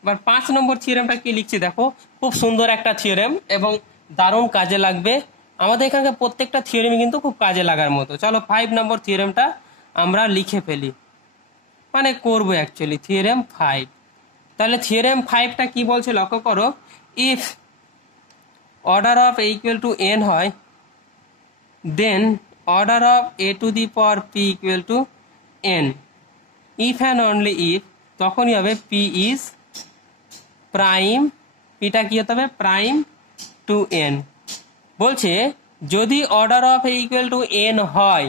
এবার 5 নম্বর থিওরেমটা কি লিখছি দেখো, খুব সুন্দর একটা থিওরেম এবং দারুণ কাজে লাগবে। আমাদের এখানকার প্রত্যেকটা থিওরেমই কিন্তু খুব কাজে লাগার মতো। চলো 5 নম্বর থিওরেমটা আমরা লিখে ফেলি, মানে করবো অ্যাকচুয়ালি থিওরেম 5। তাহলে থিওরেম 5টা কি বলছে লক্ষ্য করো, if order of A equal to N হয়, then order of A to the power P equal to n. If and only if, তখনই হবে পি ইজ প্রাইম, পিটা কি হতে হবে প্রাইম টু এন। বলছে যদি order of A equal to N হয়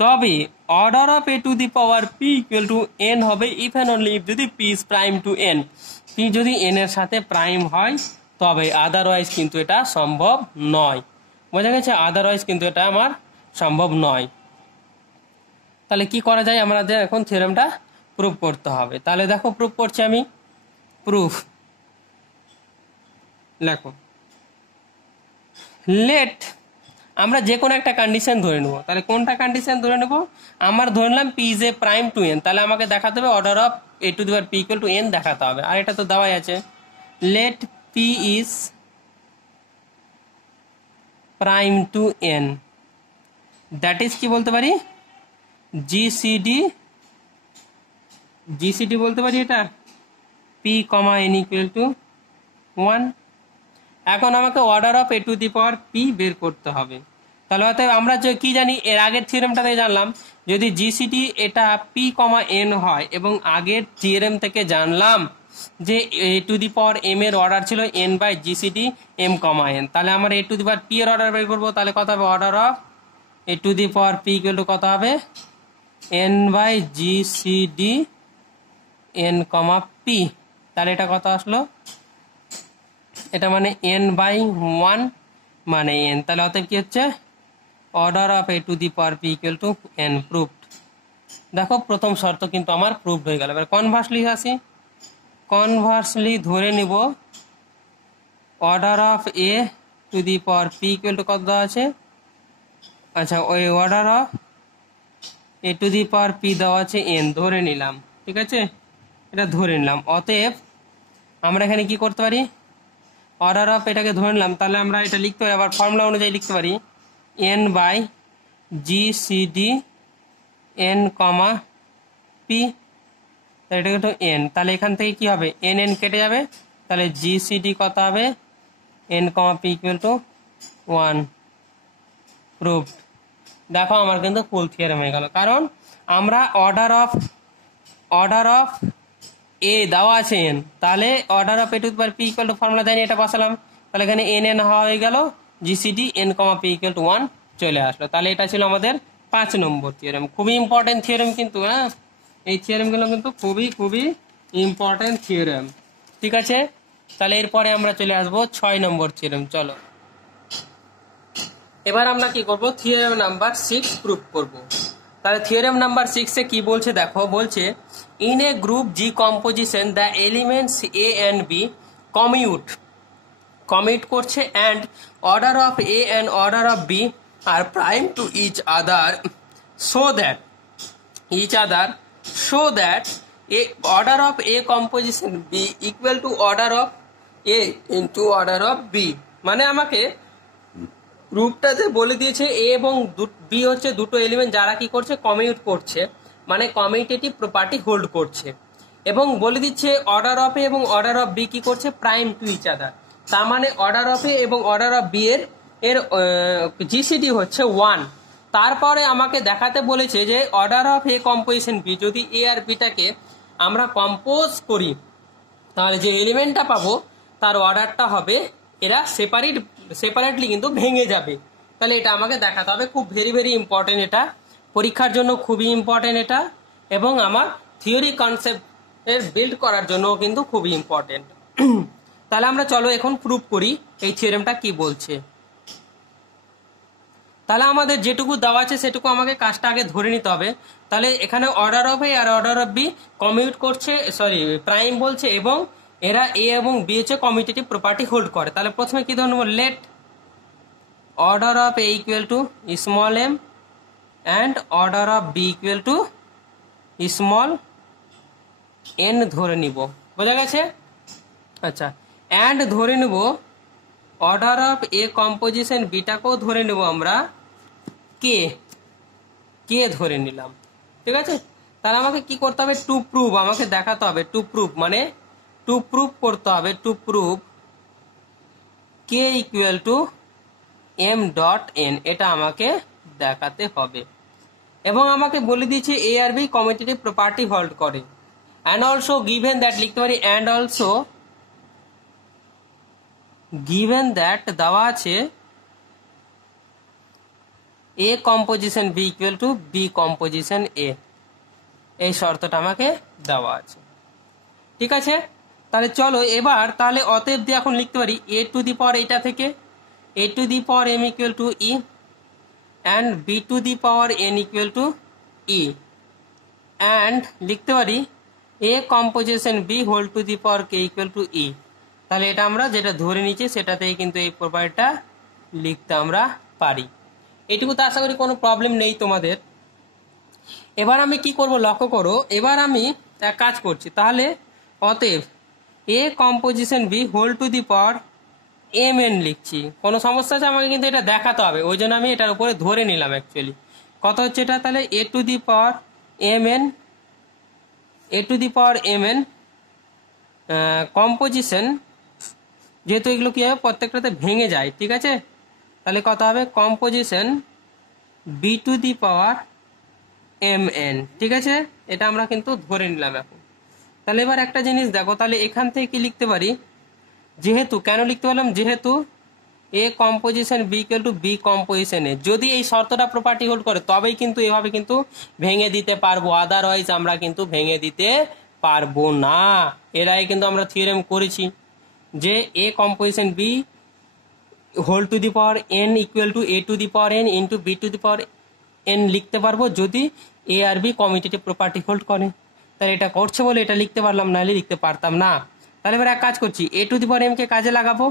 তবে order of A to the power P equal to N হবে ইফ অ্যান্ড অনলি ইফ যদি P is prime to N, P যদি এন এর সাথে প্রাইম হয় তবে, আদারওয়াইজ কিন্তু এটা সম্ভব নয়। বোঝা গেছে? আদারওয়াইজ কিন্তু এটা আমার সম্ভব নয়। তাহলে কি করা যায়, আমাদের এখন থিওরেমটা প্রুফ করতে হবে। তাহলে দেখো প্রুফ করছি আমি। প্রুফ লেখো, লেট, আমরা যে কোনো একটা কন্ডিশন ধরে নেবো। তাহলে কোনটা কন্ডিশন ধরে নেব? আমার ধরলাম P is a prime to N, তাহলে আমাকে দেখাতে হবে order of A to the power P equal to N দেখাতে হবে। আর এটা তো দেওয়াই আছে, let P is prime to N, that is কি বলতে পারি, জিসিডি, জিসিডি বলতে পারি এটা P comma N equal to 1। এখন আমাকে order of A to the power P বের করতে হবে। তাহলে অতএব আমরা কি জানি, এর আগের থিওরেমটা থেকে জানলাম যদি জিসিডি এটা পি কমা এন হয়, এবং আগের থিওরেম থেকে জানলাম যে A to the power M এর অর্ডার ছিল N by GCD M comma N. তাহলে আমরা এ টু দি পাওয়ার পি এর অর্ডার বের করবো। তাহলে কত হবে, order of A to the power P equal to কত হবে, N by GCD N comma P. তাহলে এটা কত আসলো, এটা মানে এন বাই 1 মানে এন। তাহলে অতএব কি হচ্ছে, order of A to the power P equal to N, proofed. দেখো প্রথম শর্ত কিন্তু আমার প্রুফড হয়ে গেল। এবার কনভার্সলি আসি, কনভার্সলি ধরে নিব order of A to the power P equal to কত দেওয়া আছে, আচ্ছা ওই order of A to the power P দেওয়া আছে এন, ধরে নিলাম, ঠিক আছে, এটা ধরে নিলাম। অতএব আমরা এখানে কি করতে পারি, অর্ডার অফ এটাকে ধরে নিলাম, তাহলে আমরা এটা লিখতে পারি, আবার ফর্মুলা অনুযায়ী লিখতে পারি N by GCD N comma P, এটা কিন্তু এন। তাহলে এখান থেকে কি হবে, এন এন কেটে যাবে, তাহলে জিসিডি কত হবে, N comma P equal to 1, proofed. দেখো আমার কিন্তু ফুল থিওরেম হয়ে গেল, কারণ আমরা অর্ডার অফ এ দেওয়া আছে এন, তাহলে order of A to the power P equal two formula জানি, এটা বসালাম, তাহলে এখানে এন এন হয়ে গেল, GCD N comma P equal to 1 চলে আসলো। তাহলে এটা ছিল আমাদের 5 নম্বর থিওরেম। খুবই ইম্পর্টেন্ট থিওরেম কিন্তু, হ্যাঁ, এই থিওরেমগুলো কিন্তু খুবই খুবই ইম্পর্টেন্ট থিওরেম, ঠিক আছে। তাহলে এরপরে আমরা চলে আসবো 6 নম্বর থিওরেম। চলো এবার আমরা কি করব, থিওরেম নাম্বার 6 প্রুফ করব। তাহলে থিওরেম নাম্বার 6 এ কি বলছে দেখো, বলছে in a group G composition the elements a and b commute করছে and order of A and order of B are prime to each other so that a order of A composition b equal to order of a into order of b. মানে আমাকে গ্রুপটা যে বলে দিয়েছে এ এবং B হচ্ছে দুটো element যারা কি করছে, কমিউট করছে, মানে কমিউটেটিভ প্রপার্টি হোল্ড করছে, এবং বলে দিচ্ছে অর্ডার অফ এ এবং অর্ডার অফ বি কি করছে, প্রাইম টু ইচ আদার। তার মানে অর্ডার অফ এ এবং অর্ডার অফ বি এর জিসিডি হচ্ছে 1। তারপরে আমাকে দেখাতে বলেছে যে order of A composition B, যদি এ আর বিটাকে আমরা কম্পোজ করি তাহলে যে এলিমেন্টটা পাবো তার অর্ডারটা হবে, এরা সেপারেটলি কিন্তু ভেঙে যাবে। তাহলে এটা আমাকে দেখাতে হবে, খুব ভেরি ভেরি ইম্পর্টেন্ট, এটা পরীক্ষার জন্য খুবই ইম্পর্টেন্ট এটা, এবং আমার থিওরি কনসেপ্ট এর বিল্ড করার জন্য কিন্তু খুবই ইম্পর্টেন্ট। তাহলে আমরা চলো এখন প্রুফ করি এই থিওরেমটা কি বলছে। তাহলে আমাদের যেটুকু দেওয়া আছে সেটুকু আমাকে কাজটা আগে ধরে নিতে হবে। তাহলে এখানে অর্ডার অফ এ আর অর্ডার অফ বি কমিউট করছে, প্রাইম বলছে, এবং এরা এ এবং বি হচ্ছে কমিউটেটিভ প্রপার্টি হোল্ড করে। তাহলে প্রথমে কি ধরে নেব, let order of A equal to small M and order of B equal to small N ধরে নিব। বোঝা গেছে? আচ্ছা, অ্যান্ড ধরে নেব অর্ডার অফ এ কম্পোজিশন বিটাকেও ধরে নেব আমরা কে ধরে নিলাম, ঠিক আছে। তাহলে আমাকে কি করতে হবে, টু প্রুভ, আমাকে দেখাতে হবে, টু প্রুভ মানে টু প্রুভ করতে হবে, to prove k equal to m dot n, এটা আমাকে দেখাতে হবে। এবং আমাকে বলে দিয়েছে এ আর বি কমিউটেটিভ প্রপার্টি হোল্ড করে, অ্যান্ড অলসো গিভেন দ্যাট লিখতে পারি, অ্যান্ড অলসো গিভেন দ্যাট দেওয়া আছে a composition b equal to b composition a, এই শর্তটা আমাকে দেওয়া আছে। ঠিক আছে, তাহলে চলো এবার তাহলে অতএব দিয়ে এখন লিখতে পারি এ টু দি পাওয়ার এইটা থেকে a to the power M equal to e and b to the power N equal to e, and লিখতে পারি a composition B whole to the power k equal to e. তাহলে এটা আমরা যেটা ধরে নিচ্ছি সেটাতেই কিন্তু এই প্রপার্টিটা লিখতে আমরা পারি। এইটুকু তো আশা করি কোনো প্রবলেম নেই তোমাদের। এবার আমি কি করব লক্ষ্য করো, এবার আমি এক কাজ করছি, তাহলে অতএব A composition B whole to the power M N লিখছি। কোনো সমস্যা আছে? আমাকে কিন্তু এটা দেখাতে হবে, ওই জন্য আমি এটার উপরে ধরে নিলাম। অ্যাকচুয়ালি কত হচ্ছে এটা, তাহলে a to the power M n, a to the power M n composition, যেহেতু এগুলো কি হবে প্রত্যেকটাতে ভেঙে যায়, ঠিক আছে, তাহলে কত হবে composition B to the power M N. ঠিক আছে, এটা আমরা কিন্তু ধরে নিলাম এখন। তাহলে এবার একটা জিনিস দেখো, তাহলে এখান থেকে কি লিখতে পারি, যেহেতু কেন লিখতে পারলাম, যেহেতু a composition b equal to b composition a, যদি এই শর্তটা প্রপার্টি হোল্ড করে তবেই কিন্তু এভাবে কিন্তু ভেঙে দিতে পারবো, আদারওয়াইজ আমরা কিন্তু ভেঙে দিতে পারবো না। এর আগে কিন্তু আমরা থিওরেম করেছি যে A composition B whole to the power N equal to A to the power N into B to the power N লিখতে পারবো যদি এ আর বি কমিউটেটিভ প্রপার্টি হোল্ড করে। তাহলে এটা করছে বলে এটা লিখতে পারলাম, নাহলে লিখতে পারতাম না। তাহলে এবার এক কাজ করছি, এ to the power M K কাজে লাগাবো,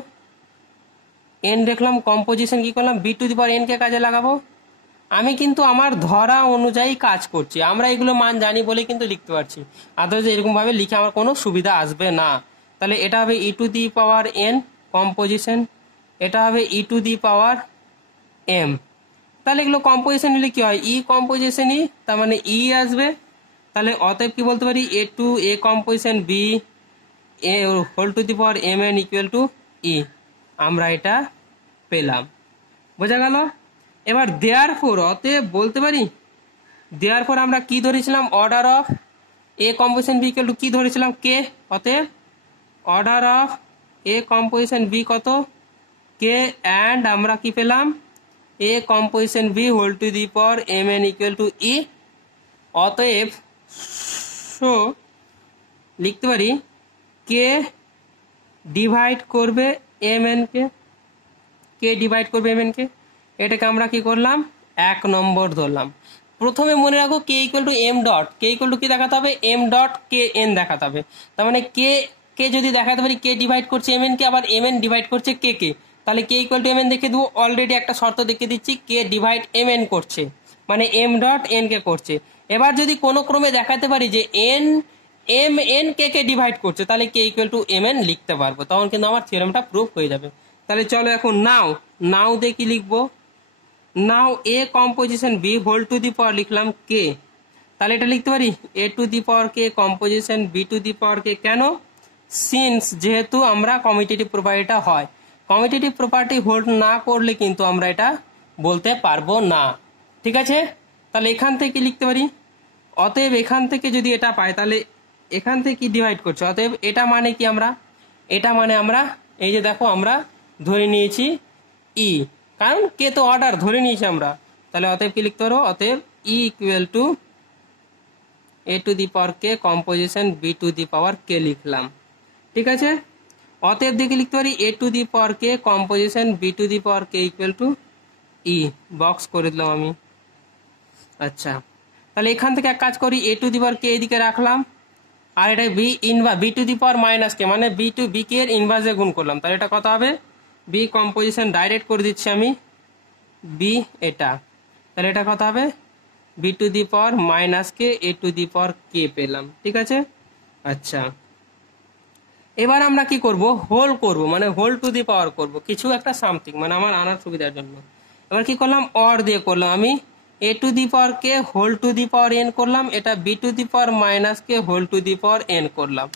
এন দেখলাম কম্পোজিশন কি করলাম, B to the power N কে কাজে লাগাবো। আমি কিন্তু আমার ধরা অনুযায়ী কাজ করছি, আমরা এগুলো মান জানি বলে কিন্তু লিখতে পারছি, আদারওয়াইজ এরকম ভাবে লিখে আমার কোনো সুবিধা আসবে না। তাহলে এটা হবে e to the power n composition, এটা হবে e to the power m. তাহলে এগুলো কম্পোজিশন নিলে কি হয়, ই কম্পোজিশনই, তার মানে ই আসবে। তাহলে অতএব কি বলতে পারি, a to a composition b a whole to the power M n equal to e, আমরা এটা পেলাম। বোঝা গেল? এবার দেয়ারফর অতএব বলতে পারি, দেয়ারফর আমরা কি ধরেছিলাম, order of A composition b equal to কি ধরেছিলাম, কে। অতএব order of A composition B কত, কে, অ্যান্ড আমরা কি পেলাম, a composition B whole to the power M n equal to e. অতএব সো লিখতে পারি কে ডিভাইড করবে এম এন কে, কে ডিভাইড করবে এম এন কে, এটাকে আমরা কি করলাম, এক নম্বর ধরলাম। প্রথমে মনে রাখো k equal to m dot, k equal to কি দেখাতে হবে, এম ডট কে এন দেখাতে হবে। তার মানে কে কে যদি দেখাতে পারি কে ডিভাইড করছে এম এন কে, আবার এম এন ডিভাইড করছে কে কে, তাহলে কে ইকুয়াল টু এম এন দেখে দেবো। অলরেডি একটা শর্ত দেখে দিচ্ছি, কে ডিভাইড এম এন করছে মানে এম ডট এন কে করছে। এবার যদি কোনো ক্রমে দেখাতে পারি যে এন এম এন কে কে ডিভাইড করছে, তাহলে কে ইকুয়াল টু এম এন লিখতে পারবো, তখন কিন্তু আমার থিওরেমটা প্রুফ হয়ে যাবে। তাহলে চলো এখন নাও, নাও দিয়ে কি লিখবো, now a composition B whole to the power লিখলাম কে, তাহলে এটা লিখতে পারি a to the power k composition B to the power k. কেন, সিন্স যেহেতু আমরা কমিউটেটিভ প্রপার্টিটা হয়, কমিউটেটিভ প্রপার্টি হোল্ড না করলে কিন্তু আমরা এটা বলতে পারবো না। ঠিক আছে, তাহলে এখান থেকে লিখতে পারি, অতএব এখান থেকে যদি এটা পাই তাহলে এখান থেকে কি ডিভাইড করছে, অতএব এটা মানে কি, আমরা এটা মানে আমরা এই যে দেখো আমরা ধরে নিয়েছি ই, কারণ কে তো অর্ডার ধরে নিয়েছি আমরা। তাহলে অতএব কি লিখতে পারো, অতএব e equal to A to the power k composition B to the power k লিখলাম। ঠিক আছে, অতএব দেখে লিখতে পারি a to the power k composition B to the power k equal to e, box করে দিলাম আমি। আচ্ছা, তাহলে এখান থেকে এক কাজ করি, এ টু দি পাওয়ার কে এদিকে রাখলাম, আর এটা b inverse b to the power minus k, মানে বি টু বি কে এর ইনভার্সে গুণ করলাম। তাহলে এটা কত হবে, বি কম্পোজিশন ডাইরেক্ট করে দিচ্ছি আমি বি এটা, তাহলে এটা কত হবে, b to the power minus k a to the power k পেলাম। ঠিক আছে, আচ্ছা এবার আমরা কি করব, হোল করব, মানে হোল টু দি পাওয়ার করব কিছু একটা সামথিং, মানে আমার আনার সুবিধার জন্য। এবার কি করলাম, অর দিয়ে করলাম, আমি a to the power k whole to the power n করলাম, এটা b to the power minus k whole to the power n করলাম।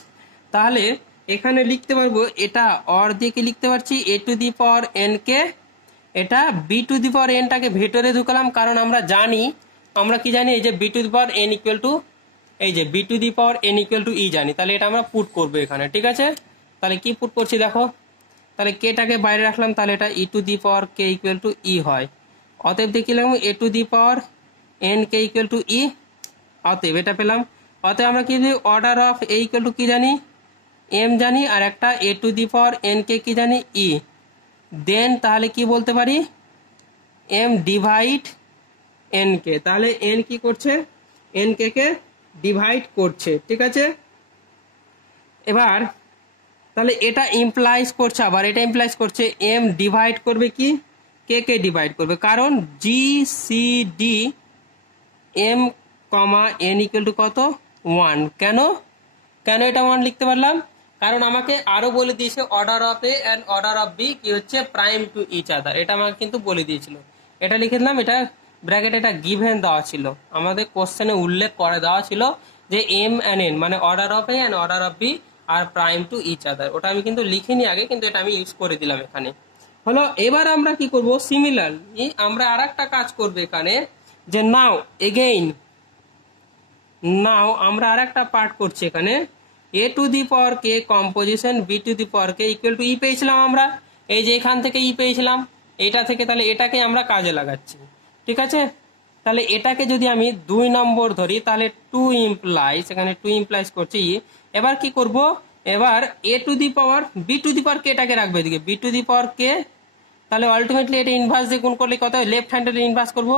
তাহলে এখানে লিখতে পারবো, এটা অর দিয়ে কি লিখতে পারছি, এ to the power N K, এটা বি টু দি পাওয়ার এনটাকে ভেতরে ঢুকালাম, কারণ আমরা জানি, আমরা কি জানি, এই যে b to the power N equal to, এই যে b to the power N equal to e জানি, তাহলে এটা আমরা পুট করবো এখানে। ঠিক আছে, তাহলে কি পুট করছি দেখো, তাহলে কেটাকে বাইরে রাখলাম, তাহলে এটা e to the power k equal to e হয়। অতএব দেখি লিখলাম a to the power N k equal to e, অতএব এটা পেলাম। অতএব আমরা কি order of A equal to কি জানি, এম জানি, আর একটা এ to the power N K কি জানি, ই। দেন তাহলে কি বলতে পারি, এম ডিভাইড এন কে, তাহলে এন কি করছে, এন কে ডিভাইড করছে, ঠিক আছে। এবার তাহলে এটা ইমপ্লাইজ করছে, আবার এটা ইমপ্লাইজ করছে এম ডিভাইড করবে কি, কে ডিভাইড করবে, কারণ G C D M comma N equal to কত 1। কেন কেন এটা 1 লিখতে পারলাম, কারণ আমাকে আরো বলে দিয়েছে order of A and order of B কি হচ্ছে প্রাইম টু ইচ আদার, এটা আমাকে কিন্তু বলে দিয়েছিল, এটা লিখে দিলাম। এটা ব্র্যাকেট এটা গিভেন দেওয়া ছিল, আমাদের কোশ্চেনে উল্লেখ করে দেওয়া ছিল যে এম অ্যান্ড এন মানে order of A and order of B are prime to each other, ওটা আমি কিন্তু লিখিনি আগে, কিন্তু এটা আমি ইউজ করে দিলাম এখানে। হলো, এবার আমরা কি করব, সিমিলারলি আমরা আর একটা কাজ করবো এখানে, যে নাও এগেইন আমরা আর একটা পার্ট করছি এখানে, a to the power k composition B to the power k equal to e পেয়েছিলাম আমরা, এই যে এখান থেকে ই পেয়েছিলাম, এটা থেকে তাহলে এটাকে আমরা কাজে লাগাচ্ছি, ঠিক আছে। তাহলে এটাকে যদি আমি 2 নম্বর ধরি, তাহলে 2 ইমপ্লাইজ, এখানে 2 ইমপ্লাইজ করছি ই। এবার কি করব, এবার a to the power b to the power k এটাকে রাখবে এদিকে, বি টু দি পাওয়ার কে, তাহলে আলটিমেটলি এটা ইনভার্স দিয়ে গুণ করলে কত হয়, লেফট হ্যান্ডের ইনভার্স করব,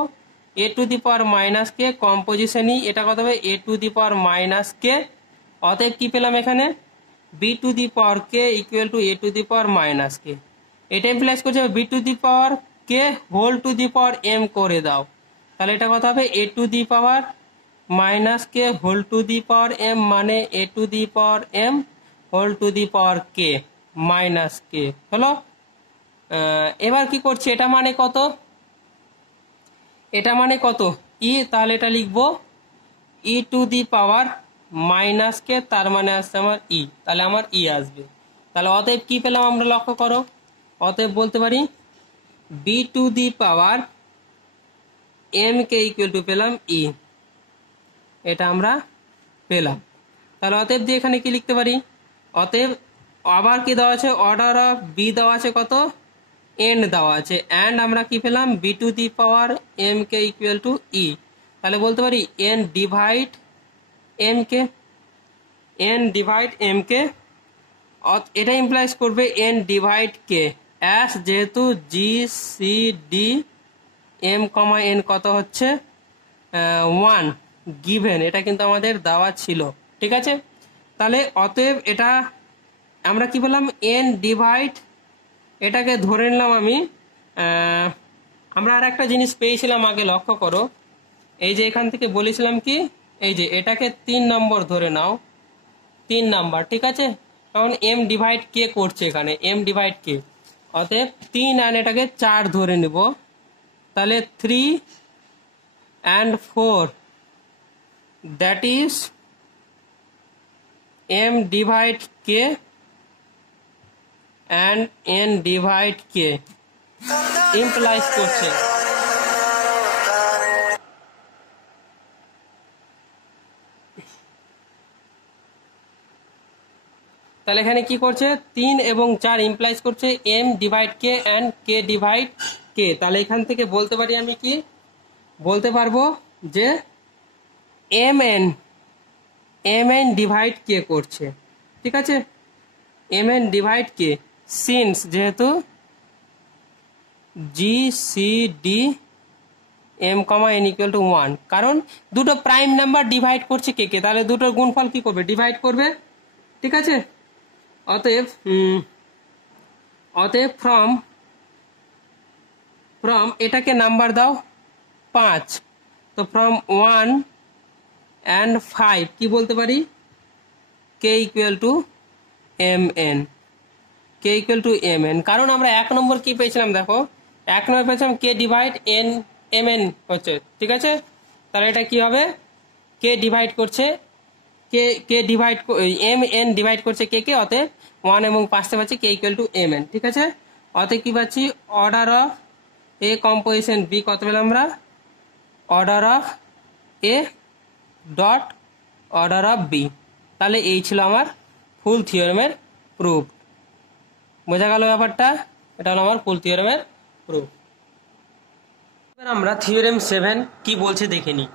এ টু দি পাওয়ার মাইনাস কে কম্পোজিশনই এটা কত হবে a to the power minus কে, অতএব কি পেলাম এখানে b to the power k equal to A to the power minus k. এটা ইমপ্লাইজ করছে b to the power k whole to the power m করে দাও, তাহলে এটা কত হবে a to the power minus k whole to the power m, মানে a to the power m whole to the power k minus k হলো। এবার কি করছি, এটা মানে কত, এটা মানে কত ই, তাহলে এটা লিখবো ই টু দি পাওয়ার মাইনাস কে, তার মানে আসছে আমার ই, তাহলে আমার ই আসবে। তাহলে অতএব কি পেলাম আমরা লক্ষ্য করো, অতএব বলতে পারি B to the power M K equal to পেলাম ই, এটা আমরা পেলাম। তাহলে অতএব দিয়ে এখানে কি লিখতে পারি, অতএব আবার কি দেওয়া আছে, অর্ডার অফ বি দেওয়া আছে কত এন দেওয়া আছে, অ্যান্ড আমরা কি পেলাম b to the power M K equal to e, তাহলে বলতে পারি n divide M k, n divide M k, এটা ইমপ্লাইজ করবে এন ডিভাইড কে অ্যাস, যেহেতু G C D M comma n কত হচ্ছে 1 গিভেন, এটা কিন্তু আমাদের দেওয়া ছিল, ঠিক আছে। তাহলে অতএব এটা আমরা কি পেলাম এন ডিভাইড, এটাকে ধরে নিলাম আমি, আমরা আর একটা জিনিস পেয়েছিলাম আগে লক্ষ্য করো, এই যে এখান থেকে বলেছিলাম কি, এই যে এটাকে 3 নম্বর ধরে নাও, 3 নাম্বার, ঠিক আছে, কারণ এম ডিভাইড কে করছে এখানে, এম ডিভাইড কে, অতএব 3 আর এটাকে 4 ধরে নেব, তাহলে 3 and 4 that is M divide K and n divide K implies করছে, তাহলে এখানে কি করছে 3 এবং 4 ইমপ্লাইজ করছে m divide K and k divide k. তাহলে এখান থেকে বলতে পারি আমি কি বলতে পারবো যে mn ডিভাইড কে করছে, ঠিক আছে, mn ডিভাইড কে, সিন্স যেহেতু G C D M comma N equal to 1, কারণ দুটো প্রাইম নাম্বার ডিভাইড করছে কে কে, তাহলে দুটোর গুণফল কি করবে ডিভাইড করবে, ঠিক আছে। অতএব ফ্রম এটাকে নাম্বার দাও 5, তো ফ্রম 1 and 5 কি বলতে পারি k equal to M n, k equal to M n, কারণ আমরা 1 নম্বর কি পেয়েছিলাম দেখো, 1 নম্বর পেয়েছিলাম কে ডিভাইড এন এম এন হচ্ছে, ঠিক আছে। তাহলে এটা কি হবে কে ডিভাইড করছে K divide M N divide করছে কে কে, অতএব 1 এবং 5 পাচ্ছি K equal to M N, ঠিক আছে। অতএব কি পাচ্ছি order of A composition B কত পেলাম আমরা, order of A dot order of B. তাহলে এই ছিল আমার ফুল থিওরেমের প্রুফ, বোঝা গেল ব্যাপারটা, এটা হলো আমার ফুল থিওরেমের প্রুফ। আমরা থিওরেম 7 কি বলছে দেখে নিই।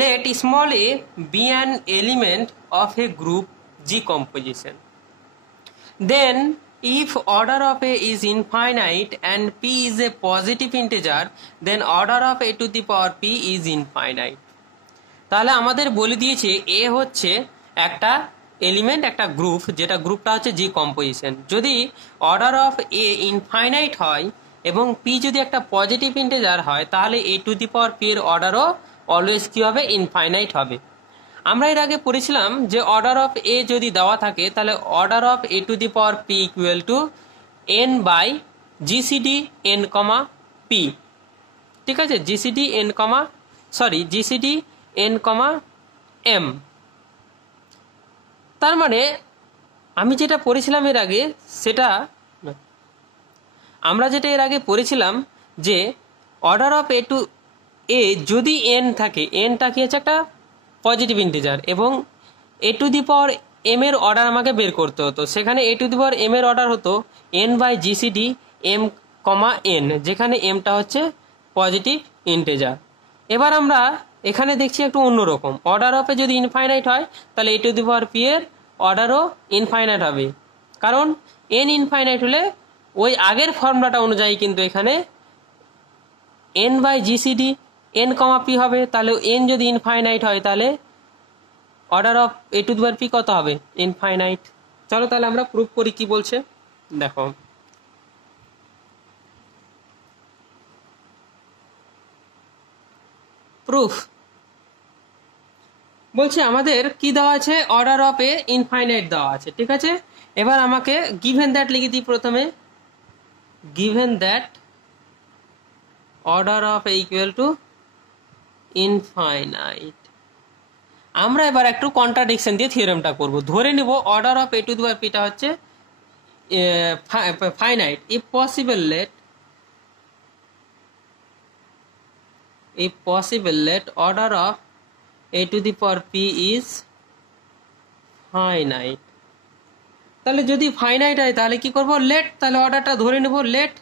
Let small a be an element of a group G composition. Then if order of A is infinite and P is a positive integer, then order of A to the power P is infinite. তাহলে আমাদের বলে দিয়েছে A হচ্ছে একটা element, একটা group, যেটা গ্রুপটা হচ্ছে জি কম্পোজিশন। যদি অর্ডার অফ এ ইনফাইনাইট হয় এবং পি যদি একটা পজিটিভ ইন্টিজার হয়, তাহলে a to the power P এর অর্ডারও অলওয়েজ কী হবে? ইনফাইনাইট হবে। আমরা এর আগে পড়েছিলাম যে অর্ডার অফ এ যদি দেওয়া থাকে তাহলে order of A to the power P equal to N by GCD N comma P. ঠিক আছে, GCD N comma GCD N comma M. তার মানে আমি যেটা পড়েছিলাম এর আগে এর আগে পড়েছিলাম যে অর্ডার অফ এ টু এ যদি এন থাকে, এনটা কি হচ্ছে একটা পজিটিভ ইন্টিজার, এবং এ টু দি পাওয়ার এম এর অর্ডার আমাকে বের করতে হতো। সেখানে A to the power M এর অর্ডার হতো N by GCD M comma N, যেখানে এমটা হচ্ছে পজিটিভ ইন্টিজার। এবার আমরা এখানে দেখছি একটু অন্যরকম। অর্ডার অফে যদি ইনফাইনাইট হয় তাহলে a to the power P এর অর্ডারও ইনফাইনাইট হবে, কারণ এন ইনফাইনাইট হলে ওই আগের ফর্মুলাটা অনুযায়ী কিন্তু এখানে n by GCD N comma p হবে। তাহলে এন যদি ইনফাইনাইট হয় তাহলে order of A to the power p কত হবে? ইনফাইনাইট। চলো তাহলে আমরা প্রুফ করি কি বলছে দেখো। প্রুফ বলছে আমাদের কি দেওয়া আছে? অর্ডার অফ এ ইনফাইনাইট দেওয়া আছে, ঠিক আছে। এবার আমাকে গিভেন দ্যাট লিখে দিই প্রথমে, given that order of A equal to infinite. আমরা এবার একটু কন্ট্রাডিকশন দিয়ে থিওরেমটা করব। ধরে নিব order of A to the power পিটা হচ্ছে finite. If possible let order of A to the power p is finite. তাহলে যদি ফাইনাইট হয় তাহলে কি করব? লেট, তাহলে অর্ডারটা ধরে নেব let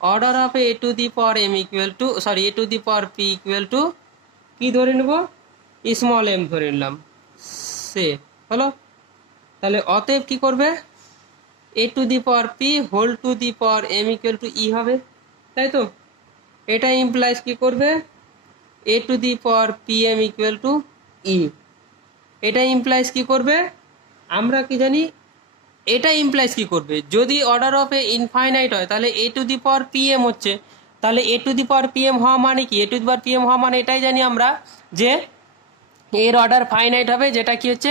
order of A to the power M equal to A to the power P equal to কি ধরে নেব? স্মল এম ধরে নিলাম, সে হলো। তাহলে অতএব কি করবে? A to the power p whole to the power M equal to e হবে, তাই তো? এটা ইমপ্লাইজ কি করবে? A to the power p m equal to e. এটা ইমপ্লাইজ কি করবে? আমরা কি জানি এটা ইমপ্লাইজ কি করবে? যদি অর্ডার অফ এ ইনফাইনাইট হয় তাহলে a to the power p m হচ্ছে, তাহলে a to the power p m হওয়া মানে কি? A to the power p m হওয়া মানে এটাই জানি আমরা যে এর অর্ডার ফাইনাইট হবে, যেটা কি হচ্ছে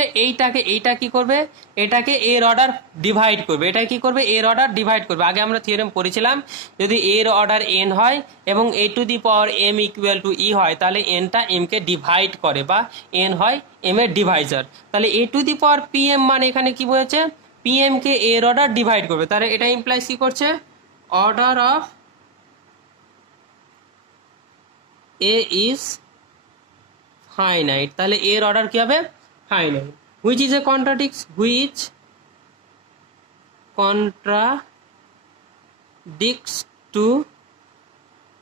এইটা কি করবে? এটাকে এর অর্ডার ডিভাইড করবে। এটা কি করবে? এর অর্ডার ডিভাইড করবে। আগে আমরা থিওরেম পড়েছিলাম যদি এর অর্ডার এন হয় এবং এ to the power M equal to e হয় তাহলে এনটা এম কে ডিভাইড করে, বা এন হয় এম এর ডিভাইজার। তাহলে a to the power p m মানে এখানে কি বলেছে? পি এম কে এর অর্ডার ডিভাইড করবে। তাহলে এটা ইমপ্লাইজ কি করছে? Order of a is finite. তাহলে এর অর্ডার কি হবে? Finite. Which is a contradicts to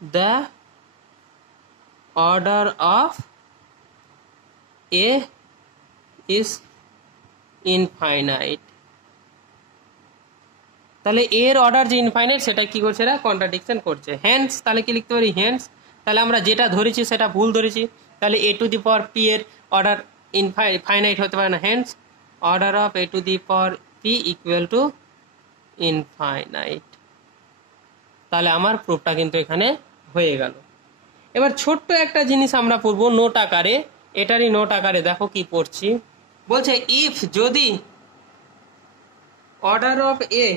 the order of a is infinite. তাহলে এর অর্ডার যে ইনফাইনাইট সেটা কি করছে? না কন্ট্রাডিকশন করছে। হ্যান্স তাহলে কি লিখতে পারি? হ্যান্স তাহলে আমরা যেটা ধরেছি সেটা ভুল ধরেছি। তাহলে a to the power P এর অর্ডার ফাইনাইট হতে পারে না। Hence order of A to the power P equal to infinite. তাহলে আমার প্রুফটা কিন্তু এখানে হয়ে গেল। এবার ছোট্ট একটা জিনিস আমরা পড়বো নোট আকারে, এটারই নোট আকারে দেখো কি পড়ছি। বলছে ইফ যদি order of a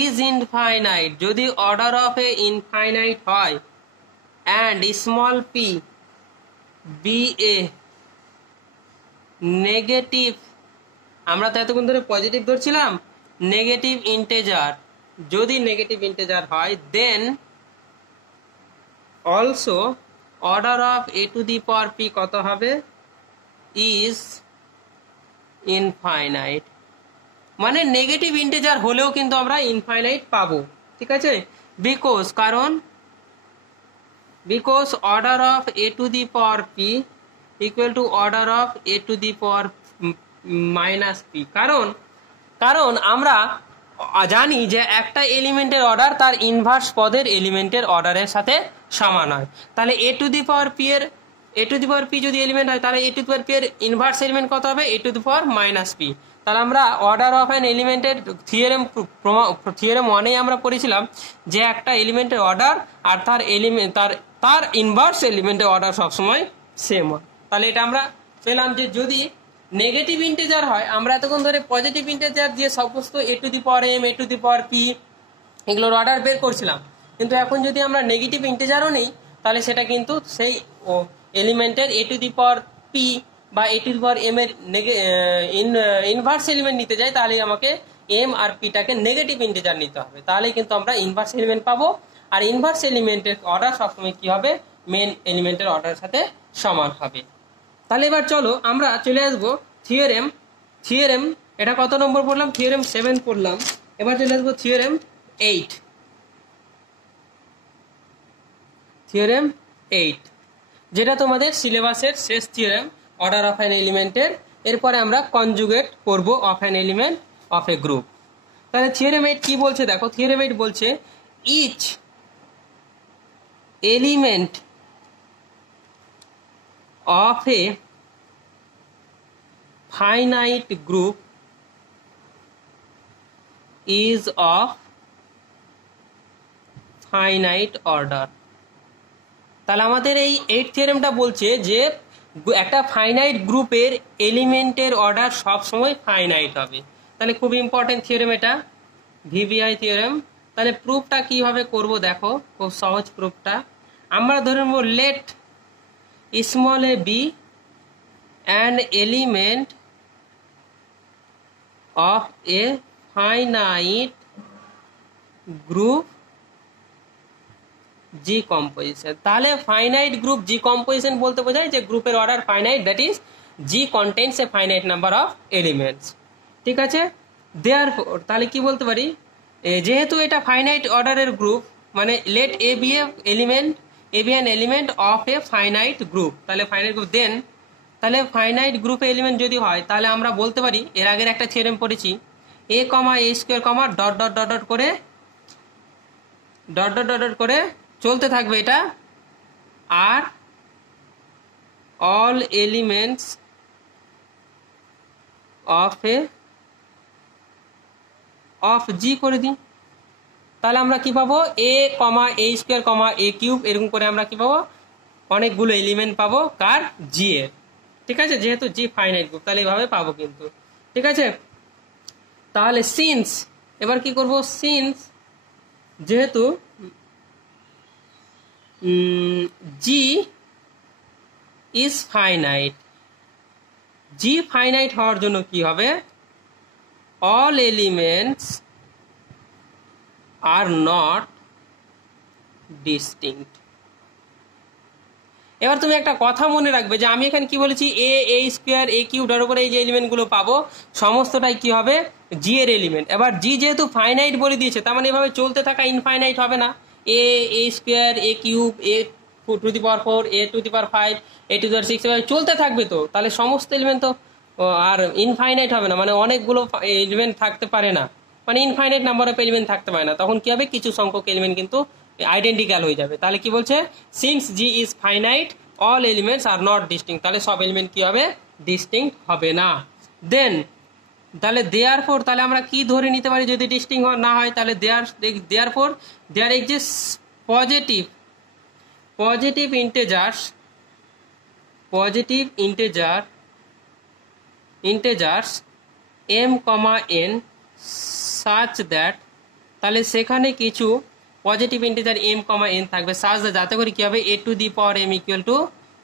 is infinite, যদি অর্ডার অফ এ ইনফাইনাইট হয় and small p be a negative, আমরা তো এতক্ষণ ধরে পজিটিভ ধরছিলাম, নেগেটিভ ইন্টেজার, যদি নেগেটিভ ইন্টেজার হয় then also order of A to the power p কত হবে? Is infinite. মানে নেগেটিভ ইন্টেজার হলেও কিন্তু আমরা ইনফাইনাইট পাবো, ঠিক আছে? বিকজ কারণ because order of a to the power p equal to order of a to the power minus p, কারণ আমরা জানি যে একটা এলিমেন্টের অর্ডার তার ইনভার্স পদের এলিমেন্টের অর্ডারের সাথে সমান হয়। তাহলে a to the power p যদি এলিমেন্ট হয় তাহলে a to the power P এর ইনভার্স এলিমেন্ট কত হবে? A to the power minus p. তাহলে আমরা অর্ডার অফ অ্যান এলিমেন্টের থিওরেম 1-এ আমরা পড়েছিলাম যে একটা এলিমেন্টের অর্ডার আর তার ইনভার্স এলিমেন্টের অর্ডার সবসময় সেম হয়। তাহলে এটা আমরা পেলাম যে যদি নেগেটিভ ইন্টিজার হয়, আমরা এতক্ষণ ধরে পজিটিভ ইন্টিজার দিয়ে সমস্ত a to the power m, a to the power p এগুলোর অর্ডার বের করছিলাম, কিন্তু এখন যদি আমরা নেগেটিভ ইন্টিজারও নিই তাহলে সেটা কিন্তু সেই এলিমেন্টের এ টু দি পাওয়ার পি বা এ টু দি পাওয়ার এম এর ইনভার্স এলিমেন্ট নিতে যাই, তাহলে আমাকে এম আর পিটাকে নেগেটিভ ইন্টিজার নিতে হবে, তাহলে কিন্তু আমরা ইনভার্স এলিমেন্ট পাবো। আর ইনভার্স এলিমেন্টের অর্ডার সবসময় কি হবে? মেন এলিমেন্টের অর্ডারের সাথে সমান হবে। তাহলে এবার চলো আমরা চলে আসবো থিওরেম এটা কত নম্বর পড়লাম? থিওরেম 7 পড়লাম। এবার চলে আসবো থিওরেম 8, যেটা তোমাদের সিলেবাসের শেষ থিওরেম অর্ডার অফ অ্যান এলিমেন্টের। এরপরে আমরা কনজুগেট করব of an element of a group. তাহলে থিওরেম 8 কি বলছে দেখো, থিওরেম 8 বলছে each element of a finite group is of finite order। তাহলে আমাদের এই 8 থিওরেমটা বলছে যে একটা ফাইনাইট গ্রুপের এলিমেন্টের অর্ডার সব সময় ফাইনাইট হবে। তাহলে খুব ইম্পর্টেন্ট থিওরেম এটা, ভিভিআই থিওরেম। তাহলে প্রুফটা কিভাবে করব দেখো, খুব সহজ প্রুফটা। আমরা ধরে নেব late small a be an element of a finite group G composition। তাহলে ফাইনাইট গ্রুপ G composition বলতে বোঝায় যে গ্রুপের order finite, that is G contains a finite number of elements। ঠিক আছে, therefore তাহলে কি বলতে পারি, যেহেতু এটা ফাইনাইট অর্ডারের গ্রুপ, মানে let a be an element of a finite group, তাহলে ফাইনাইট গ্রুপ দেন, তাহলে ফাইনাইট গ্রুপে এলিমেন্ট যদি হয় তাহলে আমরা বলতে পারি, এর আগের একটা থিওরেম পড়েছি, a, a square, dot dot dot dot করে চলতে থাকবে এটা, আর অল এলিমেন্টস অফ জি করে দিই। তাহলে আমরা কি পাবো? a, a square, a cube, এরকম করে আমরা কি পাবো? অনেকগুলো এলিমেন্ট পাবো কার? জি এর। ঠিক আছে, যেহেতু জি ফাইনাইট গ্রুপ তাহলে এইভাবে পাবো কিন্তু। ঠিক আছে, তাহলে সিন্স, এবার কি করব? সিন্স যেহেতু জি ইজ ফাইনাইট, জি ফাইনাইট হওয়ার জন্য কি হবে? All elements are not distinct. এবার তুমি একটা কথা মনে রাখবে যে আমি এখানে কি বলেছি, a স্কয়ার, a কিউব, এর উপরে এই যে এলিমেন্টগুলো পাবো সমস্তটাই কি হবে? জি এর এলিমেন্ট। এবার জি যেহেতু ফাইনাইট বলে দিয়েছে, তার মানে এভাবে চলতে থাকা ইনফাইনাইট হবে না। a square, a cube, a to the power 4, a to the power 5, a to the power 6 এভাবে চলতে থাকবে। তো তাহলে সমস্ত এলিমেন্ট তো আর ইনফাইনাইট হবে না, মানে অনেকগুলো এলিমেন্ট থাকতে পারে না, মানে ইনফাইনাইট নাম্বার অফ এলিমেন্ট থাকতে পারে না। তখন কি হবে? কিছু সংখ্যক এলিমেন্ট কিন্তু আইডেন্টিক্যাল হয়ে যাবে। তাহলে কি বলছে? Since G is finite all elements are not distinct, তাহলে সব এলিমেন্ট কি হবে? ডিস্টিংক্ট হবে না। দেন তাহলে দেয়ারফর, তাহলে আমরা কি ধরে নিতে পারি যদি ডিস্টিংক্ট না হয়? তাহলে therefore there exists positive integers m, n such that, তাহলে সেখানে কিছু পজিটিভ ইন্টিজার m, n থাকবে such that, যাতে করে কি হবে? a to the power m equal to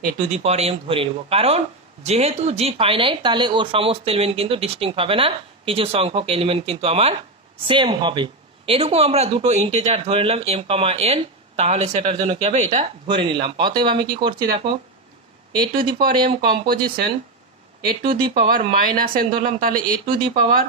a to the power m ধরে নেব। কারণ যেহেতু জি ফাইনাইট তাহলে ওর সমস্ত এলিমেন্ট কিন্তু ডিস্টিংক্ট হবে না, কিছু সংখ্যক এলিমেন্ট কিন্তু আমার সেম হবে। এরকম আমরা দুটো ইন্টিজার ধরে নিলাম m, n, তাহলে সেটার জন্য কি হবে? এটা ধরে নিলাম। অতএব আমি কি করছি দেখো, a to the power m composition a to the power minus n ধরলাম, তাহলে a to the power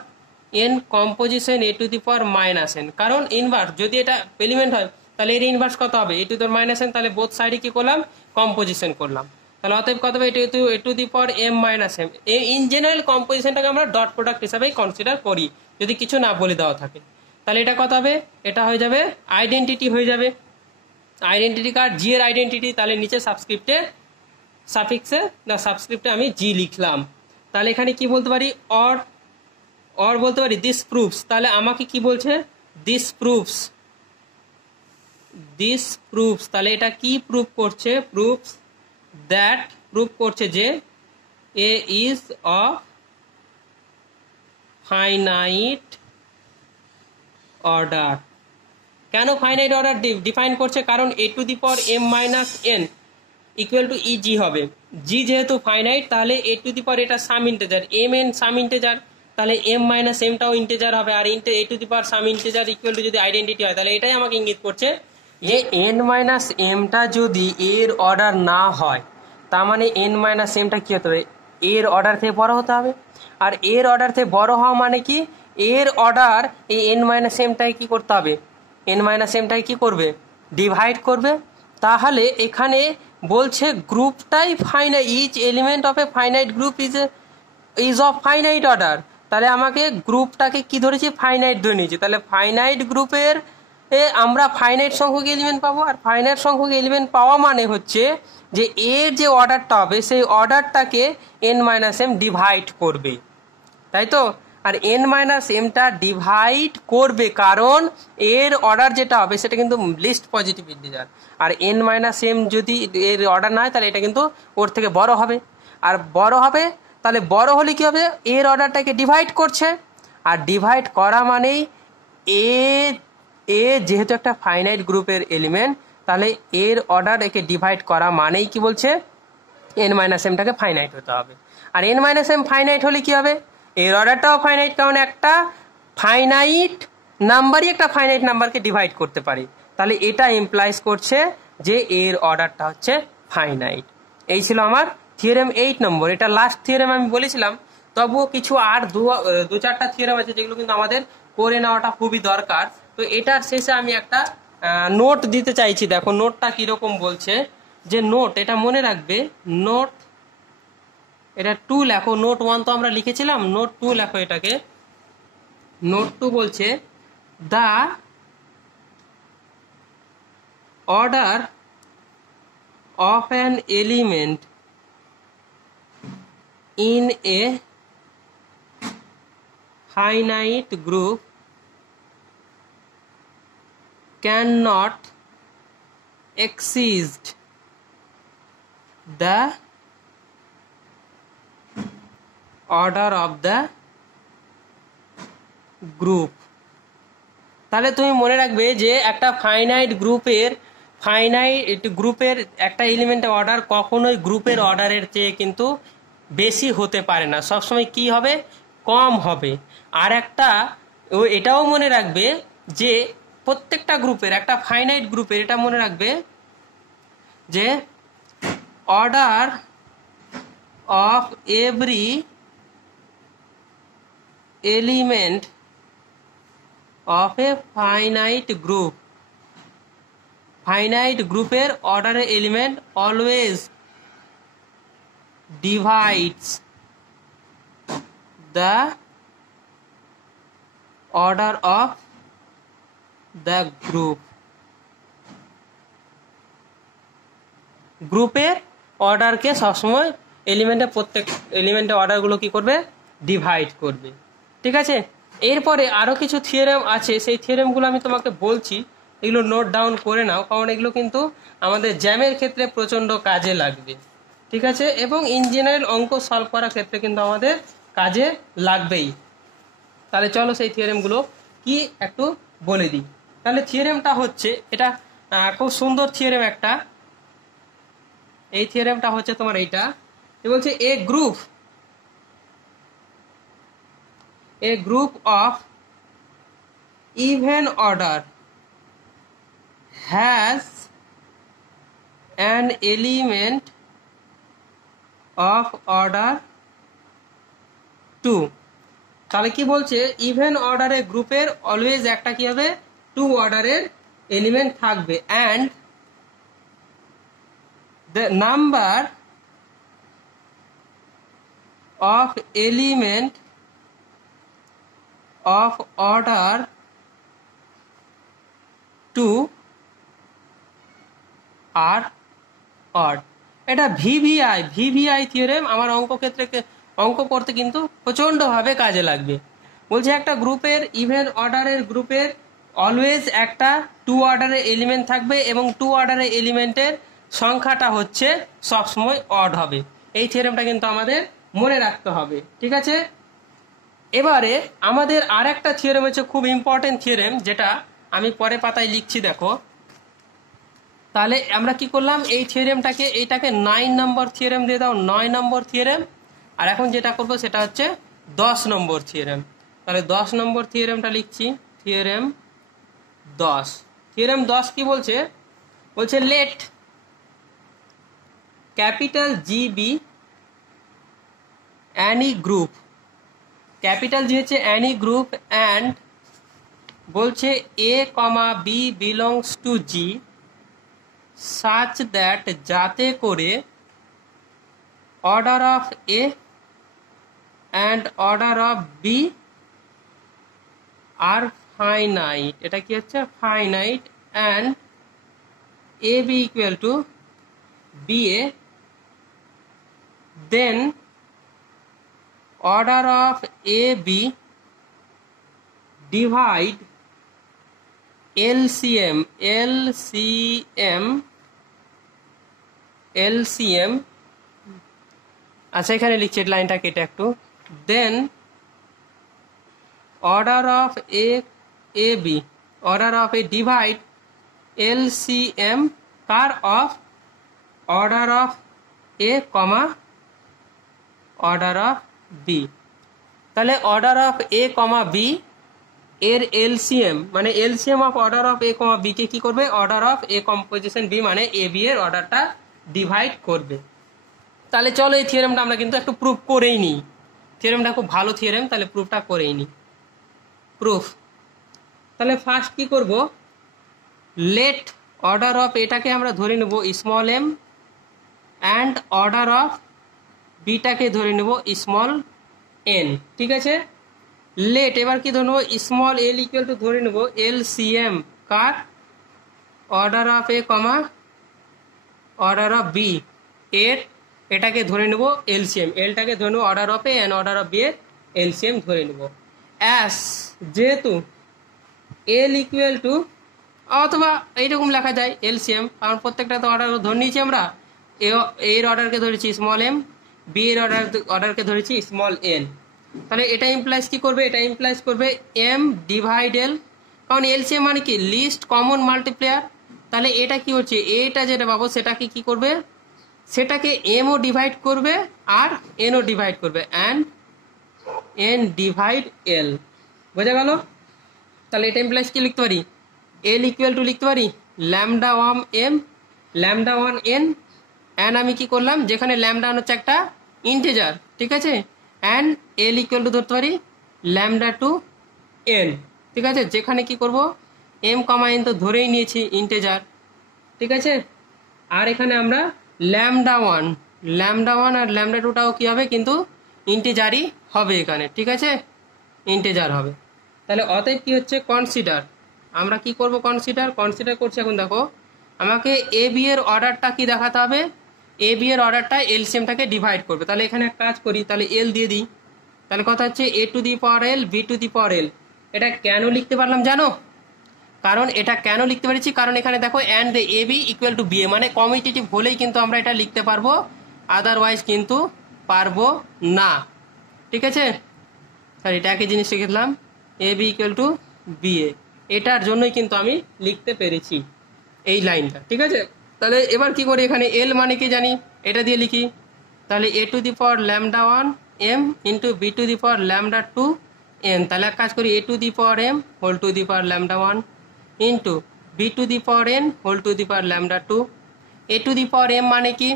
n composition a to the power minus n, কারণ ইনভার্স যদি এটা এলিমেন্ট হয় তাহলে এর ইনভার্স কত হবে a to the minus n, তাহলে বোথ সাইডে কি করলাম কম্পোজিশন করলাম, তাহলে অতএব কত হবে a to the power m minus m। In general কম্পোজিশনটাকে আমরা ডট প্রোডাক্ট হিসাবেই কনসিডার করি যদি কিছু না বলে দেওয়া থাকে। তাহলে এটা কত হবে, এটা হয়ে যাবে আইডেন্টিটি হয়ে যাবে, আইডেন্টিটি কার্ড জি এর আইডেন্টিটি, তাহলে নিচে সাবস্ক্রিপ্টে সাফিক্সে না সাবস্ক্রিপ্টে আমি জি লিখলাম। তাহলে এখানে কি বলতে পারি অর বলতে পারি দিস প্রুফস, তাহলে আমাকে কি বলছে দিস প্রুফস, তাহলে এটা কি প্রুফ করছে, প্রুফস দ্যাট, প্রুফ করছে যে এ ইজ অফ ফাইনাইট অর্ডার। কেন ফাইনাইট অর্ডার ডিফাইন করছে, কারণ a to the power m minus n equal two eg হবে, জি যেহেতু ফাইনাইট তাহলে a টু দি পাওয়ার এটা সাম ইন্টিজার, mn সাম ইন্টিজার, তাহলে m মাইনাস mটাও ইন্টিজার হবে, আর a to the power some integer equal to যদি identity হয়, তাহলে এটাই আমাকে ইঙ্গিত করছে যে n মাইনাস mটা যদি এর অর্ডার না হয়, তার মানে n মাইনাস mটা কি হতে হবে, এর অর্ডার থেকে বড় হতে হবে। আর এর অর্ডার থেকে বড় হওয়া মানে কি, এর অর্ডার এই n মাইনাস mটাকে কি করতে হবে, n মাইনাস mটাকে কি করবে, ডিভাইড করবে। তাহলে এখানে বলছে গ্রুপটাই finite, each element of a finite group is of finite order, তাহলে আমাকে গ্রুপটাকে কি ধরেছি, ফাইনাইট ধরে নিয়েছি। তাহলে ফাইনাইট গ্রুপের আমরা ফাইনাইট সংখ্যক এলিমেন্ট পাবো, আর ফাইনাইট সংখ্যক এলিমেন্ট পাওয়া মানে হচ্ছে যে এর যে অর্ডারটা হবে সেই অর্ডারটাকে n মাইনাস m ডিভাইড করবে, তাই তো। আর n মাইনাস mটা ডিভাইড করবে কারণ এর অর্ডার যেটা হবে সেটা কিন্তু লিস্ট পজিটিভ ইন্টিজার, আর n মাইনাস m যদি এর অর্ডার না হয় তাহলে এটা কিন্তু ওর থেকে বড় হবে, আর বড় হবে তাহলে বড় হলে কি হবে, এর অর্ডারটাকে ডিভাইড করছে, আর ডিভাইড করা মানেই এ যেহেতু একটা ফাইনাইট গ্রুপের এলিমেন্ট, তাহলে এর অর্ডার একে ডিভাইড করা মানেই কি বলছে, n মাইনাস mটাকে ফাইনাইট হতে হবে। আর n মাইনাস m ফাইনাইট হলে কি হবে, এর অর্ডারটাও ফাইনাইট, কারণ একটা ফাইনাইট নাম্বারই একটা ফাইনাইট নাম্বারকে ডিভাইড করতে পারে, তাহলে এটা ইমপ্লাইজ করছে যে এর অর্ডারটা হচ্ছে ফাইনাইট। এই ছিল আমার থিওরেম 8 নম্বর, এটা লাস্ট থিওরেম আমি বলেছিলাম, তবুও কিছু আর দু চারটা থিওরেম আছে যেগুলো কিন্তু আমাদের করে নেওয়াটা খুবই দরকার। তো এটার শেষে আমি একটা নোট দিতে চাইছি, দেখো নোটটা কিরকম বলছে, যে নোট এটা মনে রাখবে, নোট এটা 2 লেখো, নোট 1 তো আমরা লিখেছিলাম, নোট 2 লেখো এটাকে। নোট 2 বলছে the order of an element in a finite group can not exceed the order of the group। তাহলে তুমি মনে রাখবে যে একটা ফাইনাইট গ্রুপের একটা এলিমেন্টের অর্ডার কখনোই গ্রুপের অর্ডারের চেয়ে কিন্তু বেশি হতে পারে না, সবসময় কি হবে, কম হবে। আর একটা এটাও মনে রাখবে যে প্রত্যেকটা গ্রুপের, একটা ফাইনাইট গ্রুপের এটা মনে রাখবে যে order of every element of a finite গ্রুপের অর্ডারের element always divides the order of the গ্রুপের অর্ডারকে সবসময় প্রত্যেক এলিমেন্টের অর্ডারগুলো কি করবে, ডিভাইড করবে। ঠিক আছে, এরপরে আরো কিছু থিওরেম আছে, সেই থিওরেমগুলো আমি তোমাকে বলছি, এগুলো নোট ডাউন করে নাও, কারণ এগুলো কিন্তু আমাদের জ্যামের ক্ষেত্রে প্রচন্ড কাজে লাগবে। ঠিক আছে, এবং ইন জেনারেল অঙ্ক সলভ করার ক্ষেত্রে কিন্তু আমাদের কাজে লাগবেই। তাহলে চলো সেই থিওরেমগুলো কি একটু বলে দিই। তাহলে থিওরেমটা হচ্ছে, এটা খুব সুন্দর থিওরেম একটা, এই থিওরেমটা হচ্ছে তোমার এইটা, বলছে a group of even order has an element of order 2। তাহলে কি বলছে, ইভেন অর্ডারের গ্রুপের অলওয়েজ একটা কি হবে, 2 অর্ডারের এলিমেন্ট থাকবে and the number of element of order 2 আর অড। এটা ভিভিআই থিওরেম আমার অঙ্ক করতে কিন্তু প্রচণ্ডভাবে কাজে লাগবে। বলছে একটা গ্রুপের ইভেন অর্ডারের গ্রুপের অলওয়েজ একটা 2 অর্ডারের এলিমেন্ট থাকবে এবং 2 অর্ডারের এলিমেন্টের সংখ্যাটা হচ্ছে সবসময় অড হবে। এই থিওরেমটা কিন্তু আমাদের মনে রাখতে হবে, ঠিক আছে। এবারে আমাদের আর একটা থিওরেম হচ্ছে খুব ইম্পর্টেন্ট থিওরেম, যেটা আমি পরে পাতায় লিখছি, দেখো। তাহলে আমরা কি করলাম, এই থিওরেমটাকে এইটাকে 9 নম্বর থিওরেম দিয়ে দাও, 9 নম্বর থিওরেম। আর এখন যেটা করব সেটা হচ্ছে 10 নম্বর থিওরেম। তাহলে 10 নম্বর থিওরেমটা লিখছি, থিওরেম 10। থিওরেম 10 কি বলছে, বলছে let capital G be any group, capital G হচ্ছে অ্যানি গ্রুপ, অ্যান্ড বলছে a comma b belongs to G such that যাতে করে order of A and order of B are finite. এটা কি হচ্ছে finite, and a b equal to b a, then order of a b divide LCM আচ্ছা এখানে লিখছি লাইনটা কেটে একটু, then order of a b, order of a divide LCM car of order of a comma order of B. তাহলে order of a comma b এর LCM মানে LCM of order of a comma b কে কি করবে, order of A composition b মানে a B এর অর্ডারটা divide করবে। তাহলে চলো এই থিওরেমটা আমরা কিন্তু একটু প্রুফ করেই নিই। থিওরেমটা খুব ভালো থিওরেম, তাহলে প্রুফটা করেই নিই। প্রুফ, তাহলে ফার্স্ট কি করব, লেট অর্ডার অফ এটাকে আমরা ধরে নেব small M and order of বিটাকে ধরে নেব স্মল এন, ঠিক আছে। লেট এবার কি ধরে নেবো, স্মল এল ইকুয়াল টু ধরে নেবো LCM কার order of a comma order of B এর, এটাকে ধরে নেবো LCM, এলটাকে ধরে নেবো order of A and order of B এর LCM ধরে নেবো। অ্যাস যেহেতু এল ইকুয়াল টু, অথবা এইরকম লেখা যায় LCM, কারণ প্রত্যেকটা তো অর্ডার ধরে নিয়েছি আমরা। এর অর্ডারকে ধরেছি স্মল এম, বি এর অর্ডারকে ধরেছি স্মল এন। তাহলে এটা ইমপ্লাইজ কি করবে, এটা ইমপ্লাইজ করবে এম ডিভাইড এল, কারণ এলসিএম মানে কি লিস্ট কমন মাল্টিপ্লেয়ার। তাহলে এটা কি হচ্ছে, এটা যেটা পাবো সেটাকে কি করবে, সেটাকে এমও ডিভাইড করবে আর এনও ডিভাইড করবে, অ্যান্ড এন ডিভাইড এল, বোঝা গেল। তাহলে এটা ইমপ্লাইজ কি লিখতে পারি, এল ইকুয়াল টু লিখতে পারি lambda 1 m lambda 1 n, and আমি কি করলাম, যেখানে ল্যামডা হচ্ছে একটা ইন্টিজার, ঠিক আছে, অ্যান্ড এল ইকুয়াল টু ধরতে পারি ল্যামডা 2 এন, ঠিক আছে। যেখানে কি করব, এম কমা এন তো ধরেই নিয়েছি ইন্টিজার, ঠিক আছে। আর এখানে আমরা ল্যামডা 1 আর ল্যামডা 2টাও কি হবে, কিন্তু ইন্টিজারই হবে এখানে, ঠিক আছে, ইন্টিজার হবে। তাহলে অতএব কি হচ্ছে, কনসিডার, আমরা কি করব, কনসিডার করছি। এখন দেখো আমাকে এ বি এর অর্ডারটা কি দেখাতে হবে, এ বি এর অর্ডারটা এলসিএমটাকে ডিভাইড করবে। তাহলে এখানে এক কাজ করি, তাহলে এল দিয়ে দিই। তাহলে কথা হচ্ছে a to the power l b to the power l. এটা কেন লিখতে পারলাম জানো, কারণ এটা কেন লিখতে পেরেছি, কারণ এখানে দেখো and a b equal to b a, মানে কমিউটেটিভ হলেই কিন্তু আমরা এটা লিখতে পারবো, আদারওয়াইজ কিন্তু পারবো না, ঠিক আছে। তাহলে এটা একই জিনিস শিখলাম, এ বি ইকুয়াল টু বি এ, এটার জন্যই কিন্তু আমি লিখতে পেরেছি এই লাইনটা, ঠিক আছে। তাহলে এবার কি করি, এখানে এল মানে কি জানি, এটা দিয়ে লিখি। তাহলে a to the power lambda 1 m into B to the power lambda 2 n. তাহলে এক কাজ করি, a to the power m whole to the power lambda 1 into B to the power n whole to the power lambda 2। A to the power m মানে কি,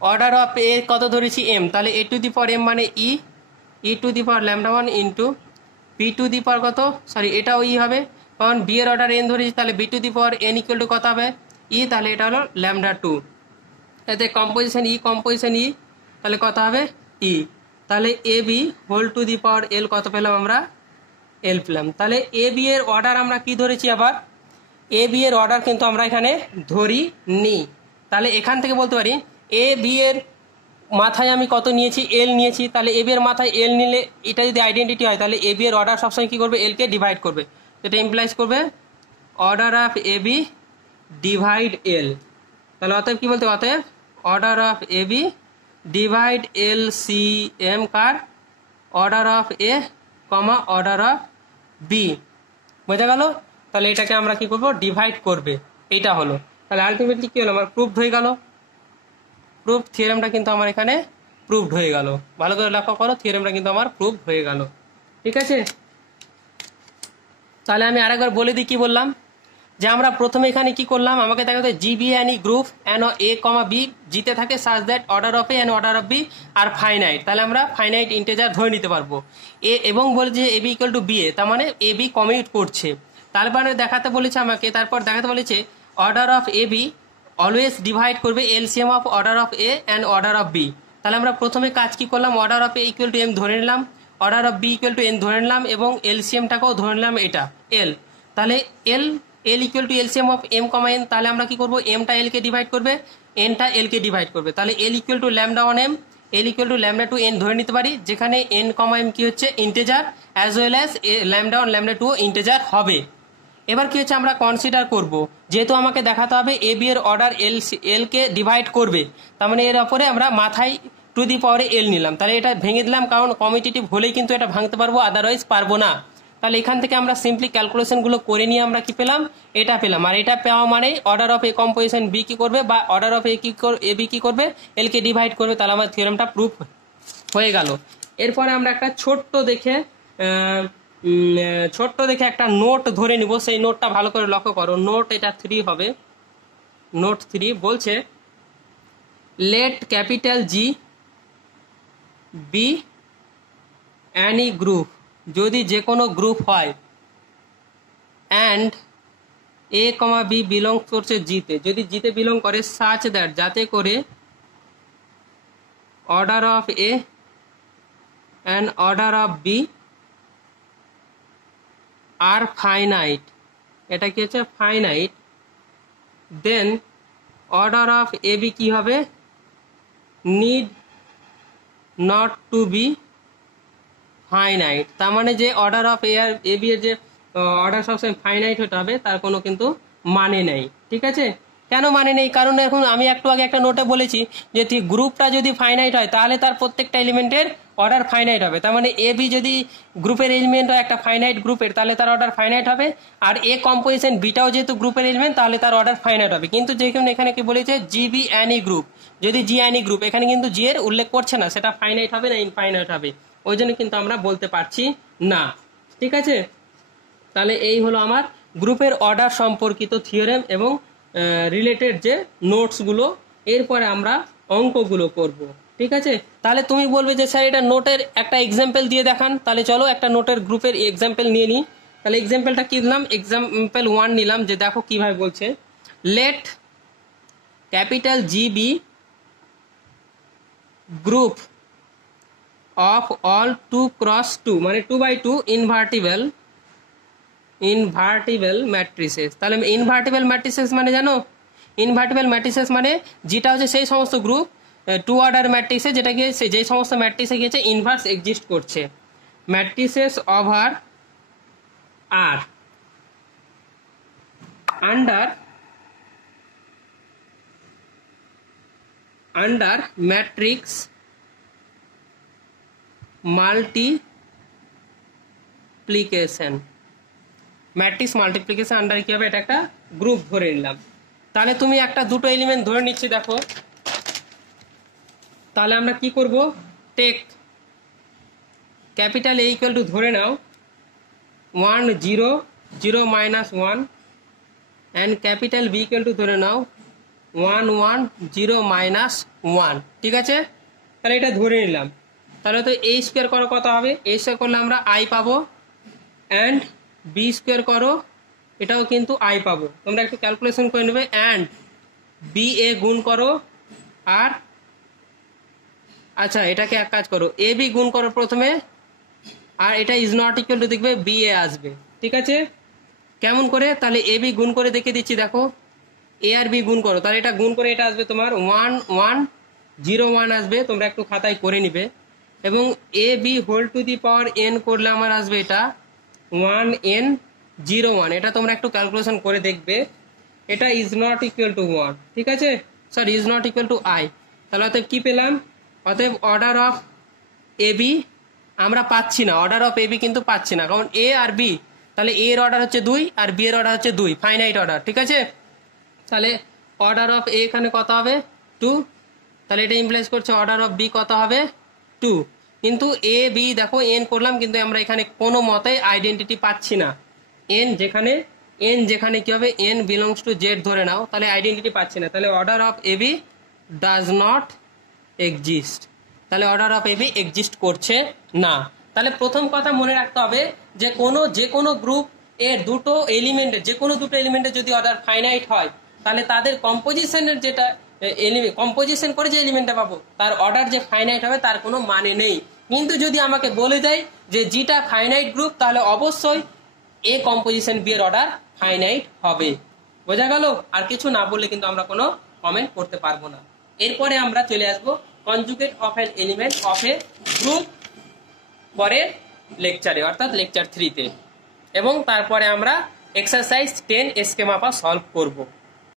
order of এ কত ধরেছি M, তাহলে a to the power m মানে e to the power lambda 1 into B to the power কত, sorry এটাও ই হবে, কারণ বি এর অর্ডার এন ধরেছি, তাহলে b to the power N equal to কত হবে ই, তাহলে এটা হলো ল্যামডা 2। এতে কম্পোজিশন ই, তাহলে কত হবে ই, তাহলে এ b whole to the power এল কত পেলাম আমরা এল পেলাম। তাহলে এ বি এর অর্ডার আমরা কি ধরেছি, আবার এ বি এর অর্ডার কিন্তু আমরা এখানে ধরি নি। তাহলে এখান থেকে বলতে পারি এ বি এর মাথায় আমি কত নিয়েছি এল নিয়েছি, তাহলে এ বি এর মাথায় এল নিলে এটা যদি আইডেন্টিটি হয় তাহলে এ বি এর অর্ডার সবসময় কী করবে এলকে ডিভাইড করবে, এটা ইমপ্লাইজ করবে order of a b divide l. তাহলে অতএব কী বলতে অতএব order of a b divide L C M কার order of a comma order of b, বোঝা গেল। তাহলে এটাকে আমরা কি করব ডিভাইড করবে, এটা হলো। তাহলে আলটিমেটলি কি হলো আমার প্রুভড হয়ে গেল, প্রুফ থিওরেমটা কিন্তু আমার এখানে প্রুভড হয়ে গেল। ভালো করে লক্ষ্য করো, থিওরেমটা কিন্তু আমার প্রুভড হয়ে গেল, ঠিক আছে। তাহলে আমি আরেকবার বলে দিই কি বললাম, যে আমরা প্রথমে এখানে কি করলাম, আমাকে দেখাতে G be any group and a comma b জিতে থাকে such that order of a and order of B are finite, তাহলে আমরা ফাইনাইট ইন্টিজার ধরে নিতে পারবো এ, এবং বলছে এ বি ইকুয়াল টু বি এ, তার মানে এ বি কমিউট করছে। তারপরে দেখাতে বলেছে আমাকে, তারপর দেখাতে বলেছে order of a b always divide করবে LCM of order of A and order of B. তাহলে আমরা প্রথমে কাজ কি করলাম, order of A equal to m ধরে নিলাম, order of B equal to n ধরে নিলাম, এবং এলসিএমটাকেও ধরে নিলাম এটা এল। তাহলে l equal to LCM of M comma N, তাহলে আমরা কি করবো এমটা এলকে ডিভাইড করবে, এনটা এলকে ডিভাইড করবে, তাহলে l equal to lambda one m, l equal to lambda two n ধরে নিতে পারি, যেখানে এন কমা এম কি হচ্ছে integer as well as lambda one lambda two integer হবে। এবার কি হচ্ছে আমরা কনসিডার করব, যেহেতু আমাকে দেখাতে হবে এ বি এর অর্ডার এল কে ডিভাইড করবে, তার মানে এর ওপরে আমরা মাথায় টু দি পাওয়ারে এল নিলাম, তাহলে এটা ভেঙে দিলাম, কারণ কমিটিটিভ হলেই কিন্তু এটা ভাঙতে পারবো, আদারওয়াইজ পারবো না। তাহলে এখান থেকে আমরা সিম্পলি ক্যালকুলেশনগুলো করে নিয়ে আমরা কি পেলাম এটা পেলাম, আর এটা পাওয়া মানে order of A composition b কি করবে বা অর্ডার অফ এ বি কি করবে এল কে ডিভাইড করবে, তাহলে আমার থিওরেমটা প্রুফ হয়ে গেল। এরপরে আমরা একটা ছোট্ট দেখে একটা নোট ধরে নিব, সেই নোটটা ভালো করে লক্ষ্য করো, নোট এটা 3 হবে। নোট 3 বলছে let capital G be any group, যদি যে কোনো গ্রুপ হয়, and a comma b belong করছে জিতে, যদি জিতে বিলং করে সাচ দ্যাট যাতে করে order of A and order of B are finite, এটা কি হচ্ছে finite, then order of a b কি হবে need not to be finite, তার মানে যে অর্ডার অফ এ বি এর যে অর্ডার সবসময় ফাইনাইট হতে হবে তার কোনো কিন্তু মানে নেই, ঠিক আছে। কেন মানে নেই, কারণ এখন আমি একটু আগে একটা নোটে বলেছি যে গ্রুপটা যদি ফাইনাইট হয় তাহলে তার প্রত্যেকটা এলিমেন্টের অর্ডার ফাইনাইট হবে, তার মানে এ বি যদি গ্রুপের এলিমেন্ট হয় একটা ফাইনাইট গ্রুপের, তাহলে তার অর্ডার ফাইনাইট হবে, আর এ কম্পোজিশন বিটাও যেহেতু গ্রুপের এলিমেন্ট তাহলে তার অর্ডার ফাইনাইট হবে। কিন্তু যেখানে এখানে কি বলেছে জি বি অ্যানি গ্রুপ, যদি জি অ্যানি গ্রুপ, এখানে কিন্তু জি এর উল্লেখ করছে না, সেটা ফাইনাইট হবে না ইনফাইনাইট হবে, ওই জন্য কিন্তু আমরা বলতে পারছি না, ঠিক আছে। তাহলে এই হলো আমার গ্রুপের অর্ডার সম্পর্কিত থিওরেম এবং রিলেটেড যে নোটসগুলো, এরপরে আমরা অঙ্কগুলো করব, ঠিক আছে। তাহলে তুমি বলবে যে স্যার এটা নোটের একটা এক্সাম্পল দিয়ে দেখান, তাহলে চলো একটা নোটের গ্রুপের এক্সাম্পল নিয়ে নিই। তাহলে এক্সাম্পলটা কি দিলাম, এক্সাম্পল 1 নিলাম, যে দেখো কিভাবে বলছে let capital G be group of all 2x2 মানে 2x2 ইনভার্টিবল ম্যাট্রিসেস। তাহলে ইনভার্টিবল ম্যাট্রিসেস মানে জানো, ইনভার্টিবল ম্যাট্রিসেস মানে যেটা হচ্ছে সেই সমস্ত গ্রুপ 2 অর্ডার ম্যাট্রিক্সে যেটাকে যেই সমস্ত ম্যাট্রিক্সে গিয়েছে ইনভার্স এক্সিস্ট করছে, matrices over R under matrix multiplication, matrix multiplication under কি হবে, এটা একটা গ্রুপ ধরে নিলাম। তাহলে তুমি একটা দুটো এলিমেন্ট ধরে নিচ্ছি দেখো, তাহলে আমরা কি করব take capital A equal to ধরে নাও 1 0 0 -1 and capital B equal to ধরে নাও 1 1 0 -1, ঠিক আছে। তাহলে এটা ধরে নিলাম, তাহলে তো এ স্কোয়ার করো কত হবে, এ স্কোয়ার করলে আমরা আই পাবো, অ্যান্ড বি স্কোয়ার করো এটাও কিন্তু আই পাবো। তোমরা একটু ক্যালকুলেশন করে নেবে। অ্যান্ড বি এ গুণ করো, আর আচ্ছা এটাকে এক কাজ করো, এ বি গুণ করো প্রথমে, আর এটা ইজ নট ইকুয়াল টু দেখবে বি এ আসবে। ঠিক আছে, কেমন করে? তাহলে এ বি গুণ করে দেখে দিচ্ছি, দেখো এ আর বি গুণ করো, তাহলে এটা গুণ করে এটা আসবে তোমার 1101 আসবে। তোমরা একটু খাতায় করে নিবে। এবং a b whole to the power n করলে আমার আসবে এটা 1n01। এটা তোমরা একটু ক্যালকুলেশন করে দেখবে। এটা ইজ নট ইকুয়াল টু 1, ঠিক আছে, sorry is not equal to I. তাহলে অতএব কি পেলাম? অতএব অর্ডার অফ এ বি আমরা পাচ্ছি না, অর্ডার অফ এ বি কিন্তু পাচ্ছি না, কারণ এ আর বি, তাহলে এ এর অর্ডার হচ্ছে 2 আর বি এর অর্ডার হচ্ছে 2, ফাইনাইট অর্ডার। ঠিক আছে, তাহলে অর্ডার অফ এ এখানে কত হবে? 2। তাহলে এটা ইমপ্লাইজ করছে অর্ডার অফ বি কত হবে? 2। কিন্তু এ বি দেখো এন করলাম, কিন্তু আমরা এখানে কোনো মতে আইডেন্টিটি পাচ্ছি না। এন যেখানে কি হবে? এন বিলংস টু জেড ধরে নাও, তাহলে আইডেন্টিটি পাচ্ছি না। তাহলে order of a b does not exist. তাহলে order of a b exist করছে না। তাহলে প্রথম কথা মনে রাখতে হবে যে যে কোনো গ্রুপ এর দুটো এলিমেন্টের, যে কোনো দুটো এলিমেন্টের যদি অর্ডার ফাইনাইট হয়, তাহলে তাদের কম্পোজিশনের যেটা কম্পোজিশন করে যে এলিমেন্টটা পাবো তার অর্ডার যে ফাইনাইট হবে তার কোনো মানে নেই। কিন্তু যদি আমাকে বলে দেয় যে জিটা ফাইনাইট গ্রুপ, তাহলে অবশ্যই এ কম্পোজিশন বি এর অর্ডার ফাইনাইট হবে। বোঝা গেল? আর কিছু না বললে কিন্তু আমরা কোনো কমেন্ট করতে পারবো না। এরপরে আমরা চলে আসবো conjugate of N element of a group পরের লেকচারে, অর্থাৎ লেকচার 3-তে। এবং তারপরে আমরা এক্সারসাইজ 10 স্কেমা সলভ করব।